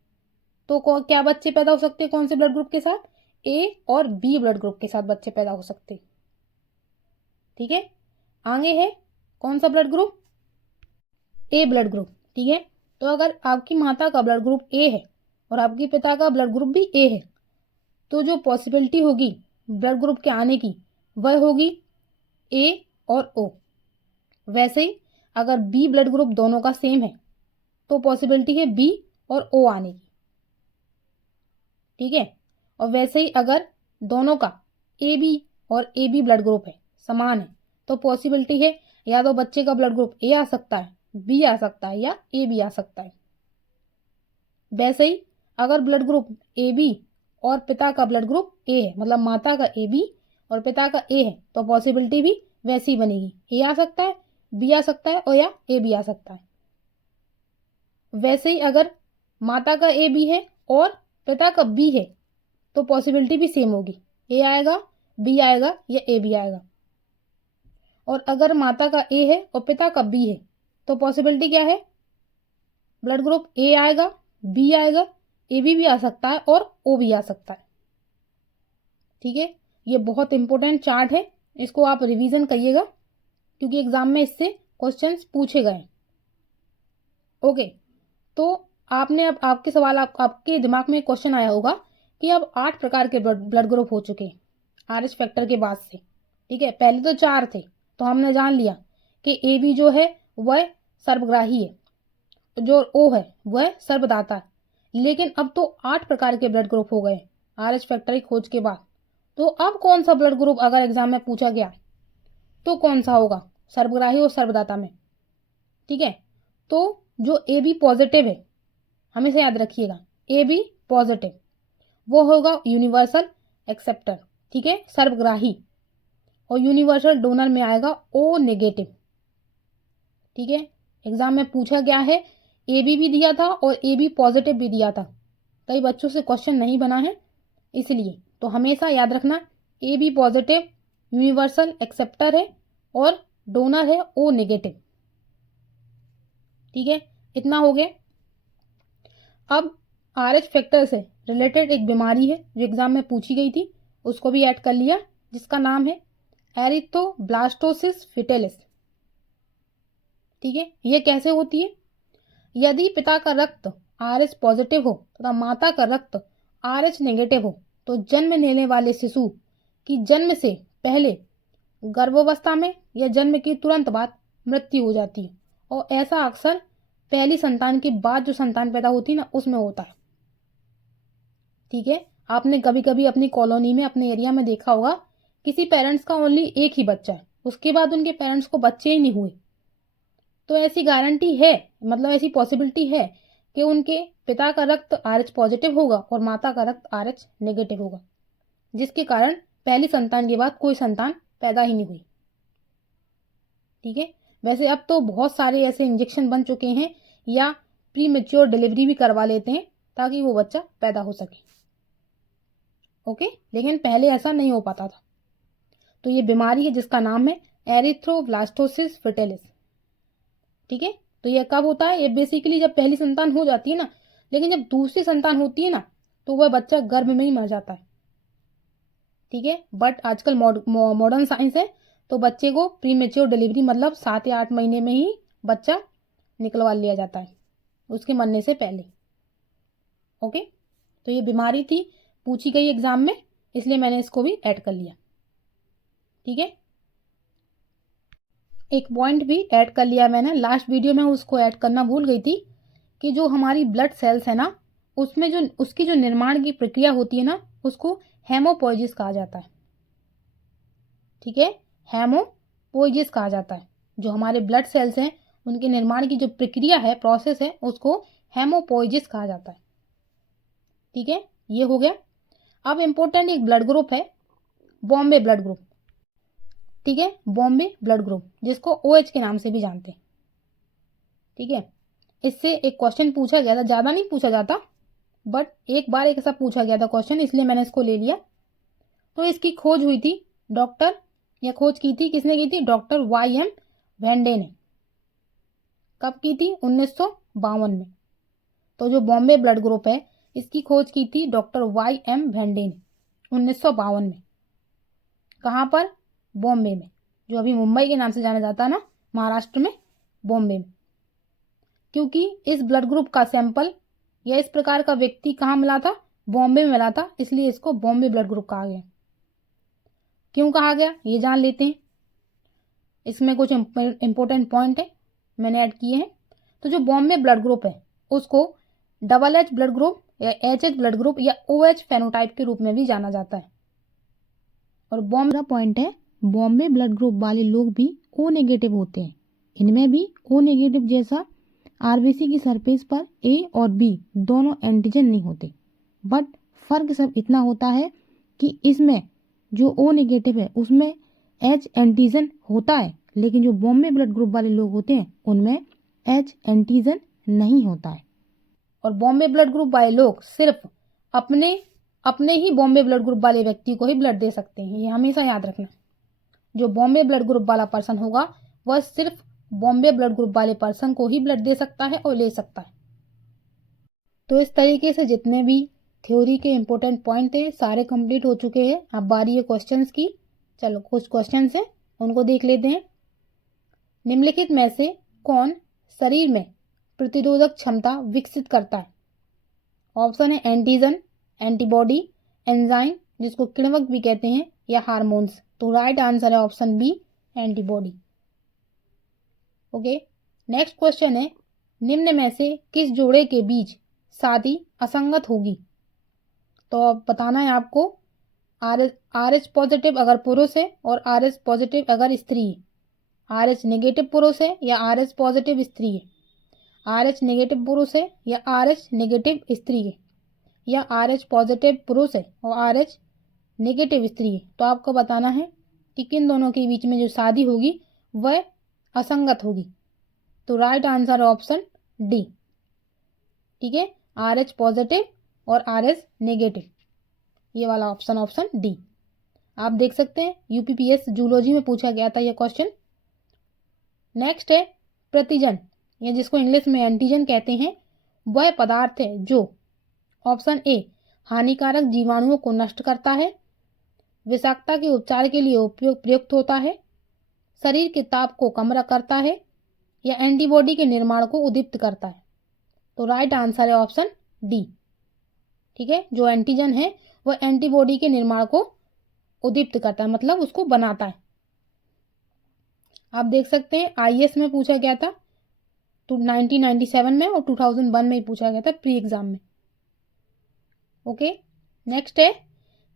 तो क्या बच्चे पैदा हो सकते हैं कौन से ब्लड ग्रुप के साथ? ए और बी ब्लड ग्रुप के साथ बच्चे पैदा हो सकते हैं। ठीक है, आगे है कौन सा blood group? A blood group. ठीक है, तो अगर आपकी माता का ब्लड ग्रुप ए है और आपके पिता का ब्लड ग्रुप भी ए है तो जो पॉसिबिलिटी होगी ब्लड ग्रुप के आने की वह होगी ए और ओ। वैसे ही अगर बी ब्लड ग्रुप दोनों का सेम है तो पॉसिबिलिटी है बी और ओ आने की। ठीक है, और वैसे ही अगर दोनों का ए बी और ए बी ब्लड ग्रुप है, समान है, तो पॉसिबिलिटी है या तो बच्चे का ब्लड ग्रुप ए आ सकता है, बी आ सकता है या ए बी आ सकता है। वैसे ही अगर ब्लड ग्रुप ए बी और पिता का ब्लड ग्रुप ए है, मतलब माता का ए बी और पिता का ए है, तो पॉसिबिलिटी भी वैसी बनेगी, ए आ सकता है, बी आ सकता है और या ए बी आ सकता है। वैसे ही अगर माता का ए बी है और पिता का बी है तो पॉसिबिलिटी भी सेम होगी, ए आएगा, बी आएगा या ए बी आएगा। और अगर माता का ए है और पिता का बी है तो पॉसिबिलिटी क्या है? ब्लड ग्रुप ए आएगा, बी आएगा, ए बी भी आ सकता है और ओ भी आ सकता है। ठीक है, ये बहुत इंपॉर्टेंट चार्ट है, इसको आप रिवीजन करिएगा क्योंकि एग्जाम में इससे क्वेश्चंस पूछे गए। ओके, तो आपने अब आपके सवाल आपके दिमाग में क्वेश्चन आया होगा कि अब 8 प्रकार के ब्लड ग्रुप हो चुके हैं RH फैक्टर के बाद से। ठीक है, पहले तो 4 थे, तो हमने जान लिया कि ए बी जो है वह सर्वग्राही है, जो ओ है वह सर्वदाता है, लेकिन अब तो 8 प्रकार के ब्लड ग्रुप हो गए RH फैक्टर की खोज के बाद। तो अब कौन सा ब्लड ग्रुप अगर एग्जाम में पूछा गया तो कौन सा होगा सर्वग्राही और सर्वदाता में? ठीक है, तो जो ए बी पॉजिटिव है, हमेशा याद रखिएगा, ए बी पॉजिटिव वो होगा यूनिवर्सल एक्सेप्टर। ठीक है, सर्वग्राही, और यूनिवर्सल डोनर में आएगा ओ नेगेटिव। ठीक है, एग्जाम में पूछा गया है, ए बी भी दिया था और ए बी पॉजिटिव भी दिया था, कई बच्चों से क्वेश्चन नहीं बना है, इसलिए तो हमेशा याद रखना A B positive universal acceptor है और डोनर है ओ नेगेटिव। ठीक है, इतना हो गया। अब RH फैक्टर से रिलेटेड एक बीमारी है जो एग्जाम में पूछी गई थी, उसको भी ऐड कर लिया, जिसका नाम है एरिथ्रोब्लास्टोसिस फिटेलिस। ठीक है, ये कैसे होती है? यदि पिता का रक्त RH पॉजिटिव हो तथा माता का रक्त RH नेगेटिव हो तो जन्म लेने वाले शिशु की जन्म से पहले, गर्भावस्था में या जन्म के तुरंत बाद मृत्यु हो जाती है, और ऐसा अक्सर पहली संतान के बाद जो संतान पैदा होती है ना, उसमें होता है। ठीक है, आपने कभी कभी अपनी कॉलोनी में, अपने एरिया में देखा होगा, किसी पेरेंट्स का ओनली एक ही बच्चा है, उसके बाद उनके पेरेंट्स को बच्चे ही नहीं हुए। तो ऐसी गारंटी है, मतलब ऐसी पॉसिबिलिटी है कि उनके पिता का रक्त RH पॉजिटिव होगा और माता का रक्त RH नेगेटिव होगा, जिसके कारण पहली संतान के बाद कोई संतान पैदा ही नहीं हुई। ठीक है, वैसे अब तो बहुत सारे ऐसे इंजेक्शन बन चुके हैं, या प्री मेच्योर डिलीवरी भी करवा लेते हैं ताकि वो बच्चा पैदा हो सके। ओके, लेकिन पहले ऐसा नहीं हो पाता था। तो ये बीमारी है जिसका नाम है एरिथ्रोब्लास्टोसिस फिटेलिस। ठीक है, तो ये कब होता है? ये बेसिकली जब पहली संतान हो जाती है ना, लेकिन जब दूसरी संतान होती है ना, तो वह बच्चा गर्भ में ही मर जाता है। ठीक है, बट आजकल मॉडर्न साइंस है, तो बच्चे को प्री मेच्योर डिलीवरी, मतलब 7 या 8 महीने में ही बच्चा निकलवा लिया जाता है, उसके मरने से पहले। ओके, तो ये बीमारी थी, पूछी गई एग्जाम में, इसलिए मैंने इसको भी ऐड कर लिया। ठीक है, एक पॉइंट भी ऐड कर लिया मैंने, लास्ट वीडियो में उसको ऐड करना भूल गई थी, कि जो हमारी ब्लड सेल्स है ना, उसमें जो उसकी जो निर्माण की प्रक्रिया होती है ना, उसको हेमोपोइसिस कहा जाता है। ठीक है, हेमोपोइसिस कहा जाता है। जो हमारे ब्लड सेल्स हैं उनके निर्माण की जो प्रक्रिया है, प्रोसेस है, उसको हेमोपोइसिस कहा जाता है। ठीक है, ये हो गया। अब इम्पोर्टेंट एक ब्लड ग्रुप है, बॉम्बे ब्लड ग्रुप। ठीक है, बॉम्बे ब्लड ग्रुप, जिसको OH के नाम से भी जानते हैं। ठीक है, इससे एक क्वेश्चन पूछा गया था, ज़्यादा नहीं पूछा जाता, बट एक बार एक ऐसा पूछा गया था क्वेश्चन, इसलिए मैंने इसको ले लिया। तो इसकी खोज हुई थी डॉक्टर, या खोज की थी किसने की थी? डॉक्टर YM वेंडे ने। कब की थी? 1952 में। तो जो बॉम्बे ब्लड ग्रुप है, इसकी खोज की थी डॉक्टर YM वेंडे ने 1952 में। कहाँ पर? बॉम्बे में, जो अभी मुंबई के नाम से जाना जाता है ना, महाराष्ट्र में, बॉम्बे में। क्योंकि इस ब्लड ग्रुप का सैंपल या इस प्रकार का व्यक्ति कहाँ मिला था? बॉम्बे में मिला था, इसलिए इसको बॉम्बे ब्लड ग्रुप कहा गया। क्यों कहा गया ये जान लेते हैं। इसमें कुछ इंपॉर्टेंट पॉइंट है, मैंने ऐड किए हैं। तो जो बॉम्बे ब्लड ग्रुप है, उसको XX ब्लड ग्रुप या HH ब्लड ग्रुप या OH फेनोटाइप के रूप में भी जाना जाता है। और बॉम्बे पॉइंट है, बॉम्बे ब्लड ग्रुप वाले लोग भी O नेगेटिव होते हैं। इनमें भी O नेगेटिव जैसा RBC की सरफेस पर A और B दोनों एंटीजन नहीं होते, बट फर्क सब इतना होता है कि इसमें जो O नेगेटिव है उसमें H एंटीजन होता है, लेकिन जो बॉम्बे ब्लड ग्रुप वाले लोग होते हैं उनमें H एंटीजन नहीं होता है। और बॉम्बे ब्लड ग्रुप वाले लोग सिर्फ अपने ही बॉम्बे ब्लड ग्रुप वाले व्यक्ति को ही ब्लड दे सकते हैं, ये हमेशा याद रखना। जो बॉम्बे ब्लड ग्रुप वाला पर्सन होगा वह सिर्फ बॉम्बे ब्लड ग्रुप वाले पर्सन को ही ब्लड दे सकता है और ले सकता है। तो इस तरीके से जितने भी थ्योरी के इंपॉर्टेंट पॉइंट थे सारे कंप्लीट हो चुके हैं। अब बारी है क्वेश्चंस की। चलो कुछ क्वेश्चंस हैं, उनको देख लेते हैं। निम्नलिखित में से कौन शरीर में प्रतिरोधक क्षमता विकसित करता है? ऑप्शन है एंटीजन, एंटीबॉडी, एंजाइम जिसको किण्वक भी कहते हैं, या हार्मोन्स। तो राइट आंसर है option B, antibody. Okay, next question है, निम्न में से किस जोड़े के बीच शादी असंगत होगी? तो अब बताना है आपको, RH पॉजिटिव अगर पुरुष है और RH पॉजिटिव अगर स्त्री है, RH नेगेटिव पुरुष है या RH पॉजिटिव स्त्री है, RH नेगेटिव पुरुष है या RH नेगेटिव स्त्री है, या RH पॉजिटिव पुरुष है और RH नेगेटिव स्त्री है। तो आपको बताना है कि किन दोनों के बीच में जो शादी होगी वह असंगत होगी। तो राइट आंसर ऑप्शन डी। ठीक है, RH पॉजिटिव और RH नेगेटिव, ये वाला ऑप्शन डी। आप देख सकते हैं UPPS जूलॉजी में पूछा गया था यह क्वेश्चन, नेक्स्ट है प्रतिजन, या जिसको इंग्लिश में एंटीजन कहते हैं, वह पदार्थ है जो ऑप्शन ए हानिकारक जीवाणुओं को नष्ट करता है, विषाक्तता के उपचार के लिए प्रयुक्त होता है, शरीर के ताप को कम करता है, या एंटीबॉडी के निर्माण को उद्दीप्त करता है। तो राइट आंसर है ऑप्शन डी। ठीक है, जो एंटीजन है वह एंटीबॉडी के निर्माण को उद्दीप्त करता है, मतलब उसको बनाता है। आप देख सकते हैं आईएएस में पूछा गया था 1997 में और 2001 में ही पूछा गया था प्री एग्जाम में। ओके, नेक्स्ट है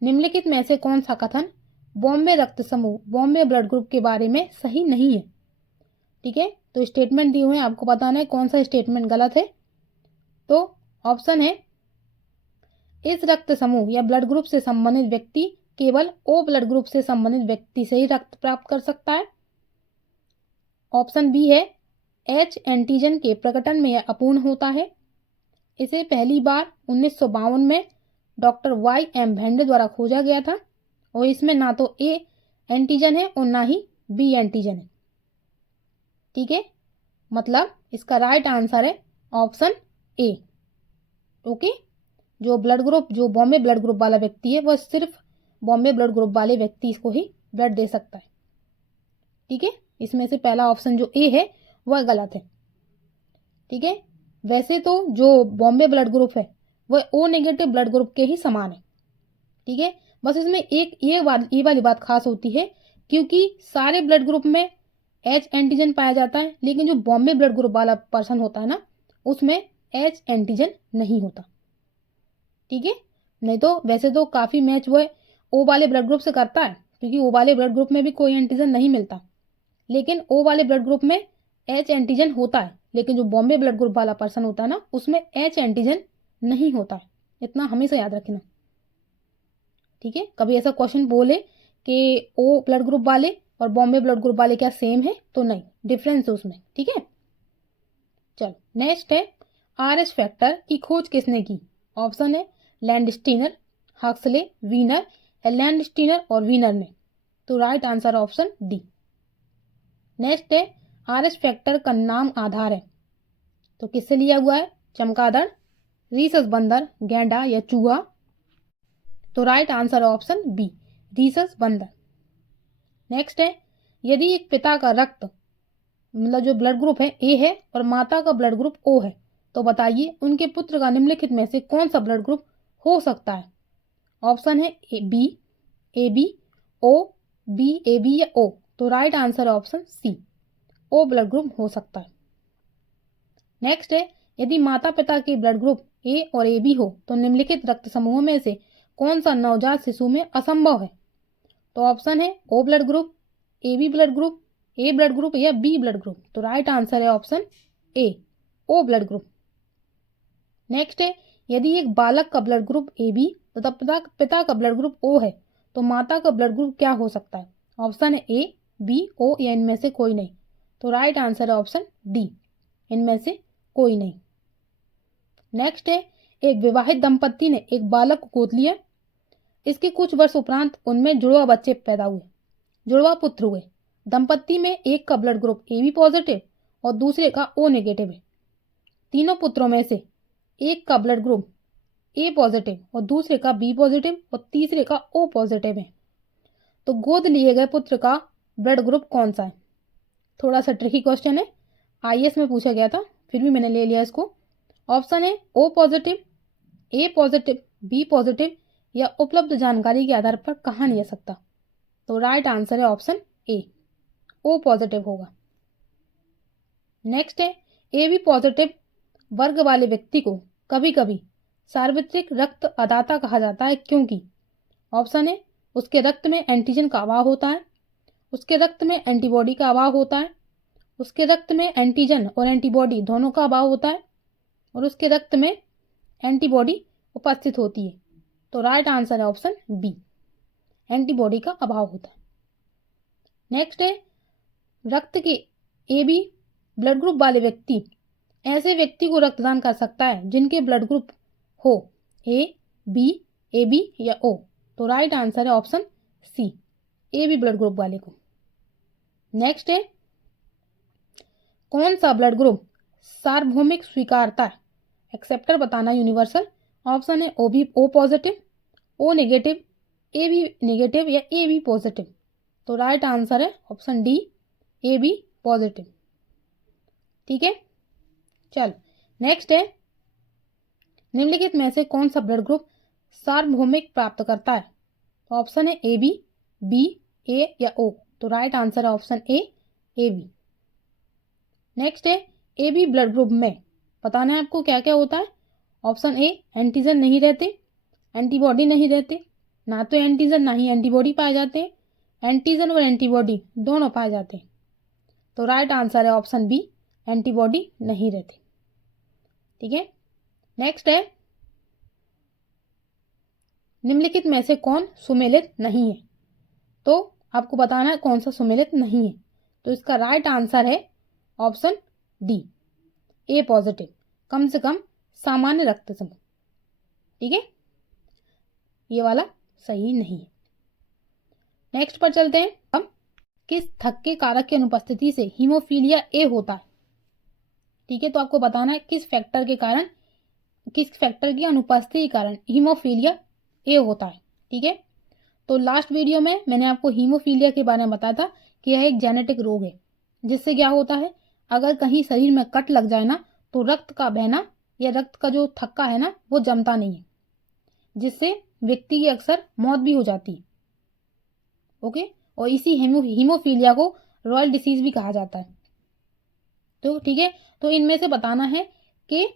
निम्नलिखित में से कौन सा कथन बॉम्बे रक्त समूह बॉम्बे ब्लड ग्रुप के बारे में सही नहीं है। ठीक है, तो स्टेटमेंट दिए हुए हैं, आपको बताना है कौन सा स्टेटमेंट गलत है। तो ऑप्शन है इस रक्त समूह या ब्लड ग्रुप से संबंधित व्यक्ति केवल ओ ब्लड ग्रुप से संबंधित व्यक्ति से ही रक्त प्राप्त कर सकता है। ऑप्शन बी है एच एंटीजन के प्रकटन में यह अपूर्ण होता है। इसे पहली बार 1952 में डॉक्टर वाई एम भेंडे द्वारा खोजा गया था और इसमें ना तो ए एंटीजन है और ना ही बी एंटीजन है। ठीक है, मतलब इसका राइट आंसर है ऑप्शन ए। ओके, जो ब्लड ग्रुप जो बॉम्बे ब्लड ग्रुप वाला व्यक्ति है वह सिर्फ बॉम्बे ब्लड ग्रुप वाले व्यक्ति को ही ब्लड दे सकता है। ठीक है, इसमें से पहला ऑप्शन जो ए है वह गलत है। ठीक है, वैसे तो जो बॉम्बे ब्लड ग्रुप है वह ओ नेगेटिव ब्लड ग्रुप के ही समान है। ठीक है, बस इसमें एक ये वाली बात खास होती है क्योंकि सारे ब्लड ग्रुप में एच एंटीजन पाया जाता है, लेकिन जो बॉम्बे ब्लड ग्रुप वाला पर्सन होता है ना उसमें एच एंटीजन नहीं होता। ठीक है, नहीं तो वैसे तो काफ़ी मैच वो ओ वाले ब्लड ग्रुप से करता है क्योंकि ओ वाले ब्लड ग्रुप में भी कोई एंटीजन नहीं मिलता, लेकिन ओ वाले ब्लड ग्रुप में एच एंटीजन होता है, लेकिन जो बॉम्बे ब्लड ग्रुप वाला पर्सन होता है ना उसमें एच एंटीजन नहीं होता है। इतना हमेशा याद रखना। ठीक है, कभी ऐसा क्वेश्चन बोले कि ओ ब्लड ग्रुप वाले और बॉम्बे ब्लड ग्रुप वाले क्या सेम है, तो नहीं, डिफरेंस है उसमें। ठीक है, चलो नेक्स्ट है आरएस फैक्टर की खोज किसने की। ऑप्शन है लैंडस्टीनर, हक्सले, वीनर, लैंडस्टीनर और वीनर ने। तो right answer option D. Next है आरएस फैक्टर का नाम आधार है, तो किससे लिया हुआ है, चमगादड़, रीसस बंदर, गैंडा या चूहा। तो right answer option B, rhesus बंदर। नेक्स्ट है यदि एक पिता का रक्त मतलब जो ब्लड ग्रुप है ए है और माता का ब्लड ग्रुप ओ है, तो बताइए उनके पुत्र का निम्नलिखित में से कौन सा ब्लड ग्रुप हो सकता है। ऑप्शन है B A B, O B A B या ओ। तो राइट आंसर है option C, O blood group हो सकता है। नेक्स्ट है यदि माता पिता के ब्लड ग्रुप ए और ए बी हो तो निम्नलिखित रक्त समूहों में से कौन सा नवजात शिशु में असंभव है। तो ऑप्शन है O blood group, A B blood group, A blood group या बी ब्लड ग्रुप। तो राइट आंसर है option A, O blood group. Next है यदि एक बालक का ब्लड ग्रुप ए बी तथा पिता का ब्लड ग्रुप ओ है तो माता का ब्लड ग्रुप क्या हो सकता है। ऑप्शन है ए बी ओ या इनमें से कोई नहीं। तो राइट आंसर है ऑप्शन डी, इनमें से कोई नहीं। नेक्स्ट है एक विवाहित दंपत्ति ने एक बालक को गोद लिया, इसके कुछ वर्ष उपरांत उनमें जुड़वा बच्चे पैदा हुए, जुड़वा पुत्र हुए। दंपत्ति में एक का blood group A B positive और दूसरे का ओ नेगेटिव है। तीनों पुत्रों में से एक का ब्लड ग्रुप ए पॉजिटिव और दूसरे का बी पॉजिटिव और तीसरे का ओ पॉजिटिव है, तो गोद लिए गए पुत्र का ब्लड ग्रुप कौन सा है। थोड़ा सा ट्रिकी क्वेश्चन है, आईएएस में पूछा गया था, फिर भी मैंने ले लिया इसको। ऑप्शन है ओ पॉजिटिव, ए पॉजिटिव, बी पॉजिटिव या उपलब्ध जानकारी के आधार पर कहा नहीं जा सकता। तो राइट आंसर है ऑप्शन ए, ओ पॉजिटिव होगा। नेक्स्ट है ए बी पॉजिटिव वर्ग वाले व्यक्ति को कभी कभी सार्वत्रिक रक्त अदाता कहा जाता है क्योंकि ऑप्शन है उसके रक्त में एंटीजन का अभाव होता है, उसके रक्त में एंटीबॉडी का अभाव होता है, उसके रक्त में एंटीजन और एंटीबॉडी दोनों का अभाव होता है और उसके रक्त में एंटीबॉडी उपस्थित होती है। तो राइट आंसर है ऑप्शन बी, एंटीबॉडी का अभाव होता है। नेक्स्ट है रक्त के ए बी ब्लड ग्रुप वाले व्यक्ति ऐसे व्यक्ति को रक्तदान कर सकता है जिनके ब्लड ग्रुप हो ए बी या ओ। तो राइट आंसर है option C, A B blood group वाले को। नेक्स्ट है कौन सा ब्लड ग्रुप सार्वभौमिक स्वीकारता है? एक्सेप्टर बताना यूनिवर्सल। ऑप्शन है O positive, O negative, A B negative या ए बी पॉजिटिव। तो राइट आंसर है option D, A B positive. ठीक है, चल नेक्स्ट है, निम्नलिखित में से कौन सा ब्लड ग्रुप सार्वभौमिक प्राप्त करता है? ऑप्शन है ए बी, ए या ओ। तो राइट आंसर है ऑप्शन ए बी। नेक्स्ट है, ए बी ब्लड ग्रुप में बताना है आपको क्या क्या होता है। ऑप्शन ए, एंटीजन नहीं रहते, एंटीबॉडी नहीं रहते, ना तो एंटीजन ना ही एंटीबॉडी पाए जाते हैं, एंटीजन और एंटीबॉडी दोनों पाए जाते हैं। तो राइट आंसर है ऑप्शन बी, एंटीबॉडी नहीं रहती। ठीक है, नेक्स्ट है, निम्नलिखित में से कौन सुमेलित नहीं है? तो आपको बताना है कौन सा सुमेलित नहीं है। तो इसका राइट आंसर है ऑप्शन डी, ए पॉजिटिव, कम से कम सामान्य रक्त समूह। ठीक है, ये वाला सही नहीं है। नेक्स्ट पर चलते हैं हम, किस थक्के कारक की अनुपस्थिति से हीमोफीलिया ए होता है? ठीक है, तो आपको बताना है किस फैक्टर के कारण, किस फैक्टर की अनुपस्थिति के कारण हीमोफीलिया ए होता है। ठीक है, तो लास्ट वीडियो में मैंने आपको हीमोफीलिया के बारे में बताया था कि यह एक जेनेटिक रोग है, जिससे क्या होता है, अगर कहीं शरीर में कट लग जाए ना, तो रक्त का बहना या रक्त का जो थक्का है ना, वो जमता नहीं है, जिससे व्यक्ति की अक्सर मौत भी हो जाती है। ओके, और इसी हीमोफीलिया को रॉयल डिसीज भी कहा जाता है। तो ठीक है, तो इनमें से बताना है कि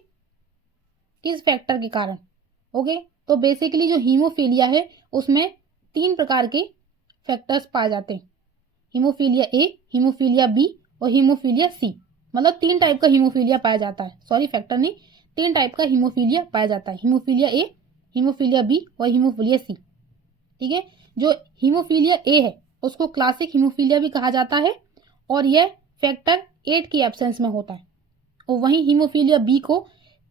किस फैक्टर के कारण। ओके, तो बेसिकली जो हीमोफीलिया है उसमें 3 प्रकार के फैक्टर्स पाए जाते हैं, हीमोफीलिया ए, हीमोफीलिया बी और हीमोफीलिया सी। मतलब 3 टाइप का हीमोफीलिया पाया जाता है, सॉरी फैक्टर नहीं, 3 टाइप का हीमोफीलिया पाया जाता है, हीमोफीलिया ए, हीमोफीलिया बी और हीमोफीलिया सी। ठीक है, जो हीमोफीलिया ए है उसको क्लासिक हीमोफीलिया भी कहा जाता है, और यह फैक्टर 8 की एब्सेंस में होता है। और वहीं हीमोफीलिया बी को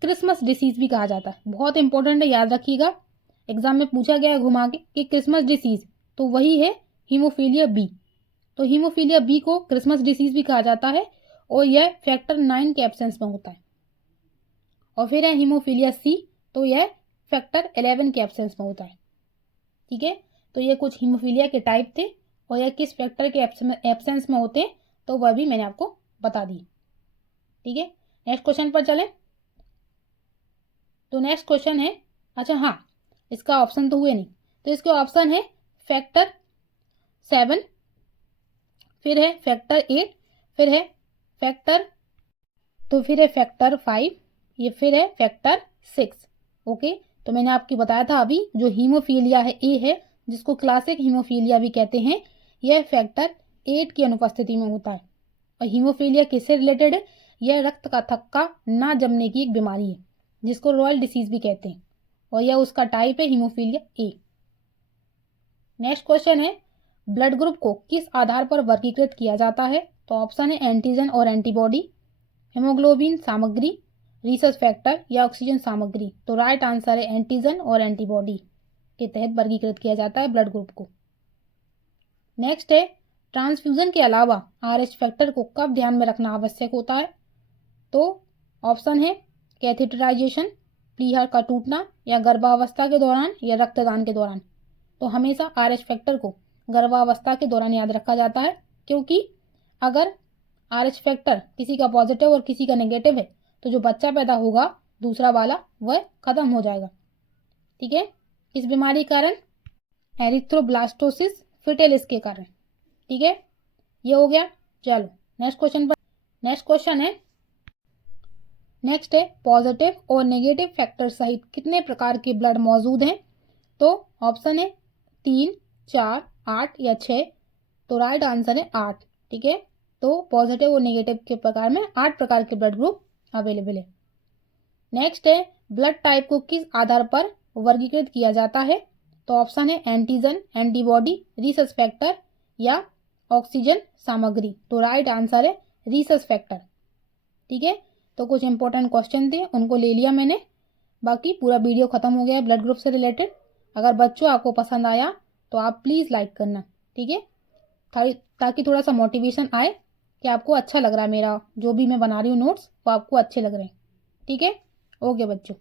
क्रिसमस डिसीज भी कहा जाता है। बहुत इंपॉर्टेंट है, याद रखिएगा, एग्जाम में पूछा गया है घुमा के कि क्रिसमस डिसीज, तो वही है हीमोफीलिया बी। तो हीमोफीलिया बी को क्रिसमस डिसीज भी कहा जाता है, और यह फैक्टर 9 के एब्सेंस में होता है। और फिर है हीमोफीलिया सी, तो यह फैक्टर 11 के एब्सेंस में होता है। ठीक है, तो ये कुछ हीमोफीलिया के टाइप थे, और यह किस फैक्टर के एब्सेंस में होते हैं तो वह भी मैंने आपको बता दी। ठीक है, नेक्स्ट क्वेश्चन पर चलें। तो नेक्स्ट क्वेश्चन है, अच्छा हाँ, इसका ऑप्शन तो हुए नहीं, तो इसके ऑप्शन है फैक्टर 7, फिर है फैक्टर 8, फिर है फैक्टर, तो फिर है फैक्टर 5, ये फिर है फैक्टर 6। ओके, तो मैंने आपको बताया था अभी, जो हीमोफीलिया है ए है, जिसको क्लासिक हीमोफीलिया भी कहते हैं, यह फैक्टर 8 की अनुपस्थिति में होता है। और हीमोफीलिया किससे रिलेटेड है? यह रक्त का थक्का ना जमने की एक बीमारी है, जिसको रॉयल डिसीज भी कहते हैं, और यह उसका टाइप है हीमोफीलिया ए। नेक्स्ट क्वेश्चन है, ब्लड ग्रुप को किस आधार पर वर्गीकृत किया जाता है? तो ऑप्शन है एंटीजन और एंटीबॉडी, हेमोग्लोबिन सामग्री, रिसर्च फैक्टर या ऑक्सीजन सामग्री। तो राइट आंसर है एंटीजन और एंटीबॉडी के तहत वर्गीकृत किया जाता है ब्लड ग्रुप को। नेक्स्ट है, ट्रांसफ्यूजन के अलावा आरएच फैक्टर को कब ध्यान में रखना आवश्यक होता है? तो ऑप्शन है कैथेटराइजेशन, प्लीहर का टूटना, या गर्भावस्था के दौरान, या रक्तदान के दौरान। तो हमेशा आरएच फैक्टर को गर्भावस्था के दौरान याद रखा जाता है, क्योंकि अगर आरएच फैक्टर किसी का पॉजिटिव और किसी का नेगेटिव है, तो जो बच्चा पैदा होगा दूसरा वाला वह खत्म हो जाएगा। ठीक है, किस बीमारी के कारण? एरिथ्रोब्लास्टोसिस फिटेलिस के कारण। ठीक है, ये हो गया। चलो नेक्स्ट क्वेश्चन पर। नेक्स्ट क्वेश्चन है, नेक्स्ट है, पॉजिटिव और नेगेटिव फैक्टर सहित कितने प्रकार के ब्लड मौजूद हैं? तो ऑप्शन है 3, 4, 8 या 6। तो राइट आंसर है 8। ठीक है, तो पॉजिटिव और नेगेटिव के प्रकार में 8 प्रकार के ब्लड ग्रुप अवेलेबल है। नेक्स्ट है, ब्लड टाइप को किस आधार पर वर्गीकृत किया जाता है? तो ऑप्शन है एंटीजन, एंटीबॉडी, रिसर्च फैक्टर या ऑक्सीजन सामग्री। तो राइट आंसर है रिसर्च फैक्टर। ठीक है, तो कुछ इंपॉर्टेंट क्वेश्चन थे, उनको ले लिया मैंने। बाकी पूरा वीडियो खत्म हो गया है ब्लड ग्रुप से रिलेटेड। अगर बच्चों आपको पसंद आया तो आप प्लीज़ लाइक करना। ठीक है, ताकि थोड़ा सा मोटिवेशन आए कि आपको अच्छा लग रहा है, मेरा जो भी मैं बना रही हूँ नोट्स वो आपको अच्छे लग रहे हैं। ठीक है, ओके बच्चों।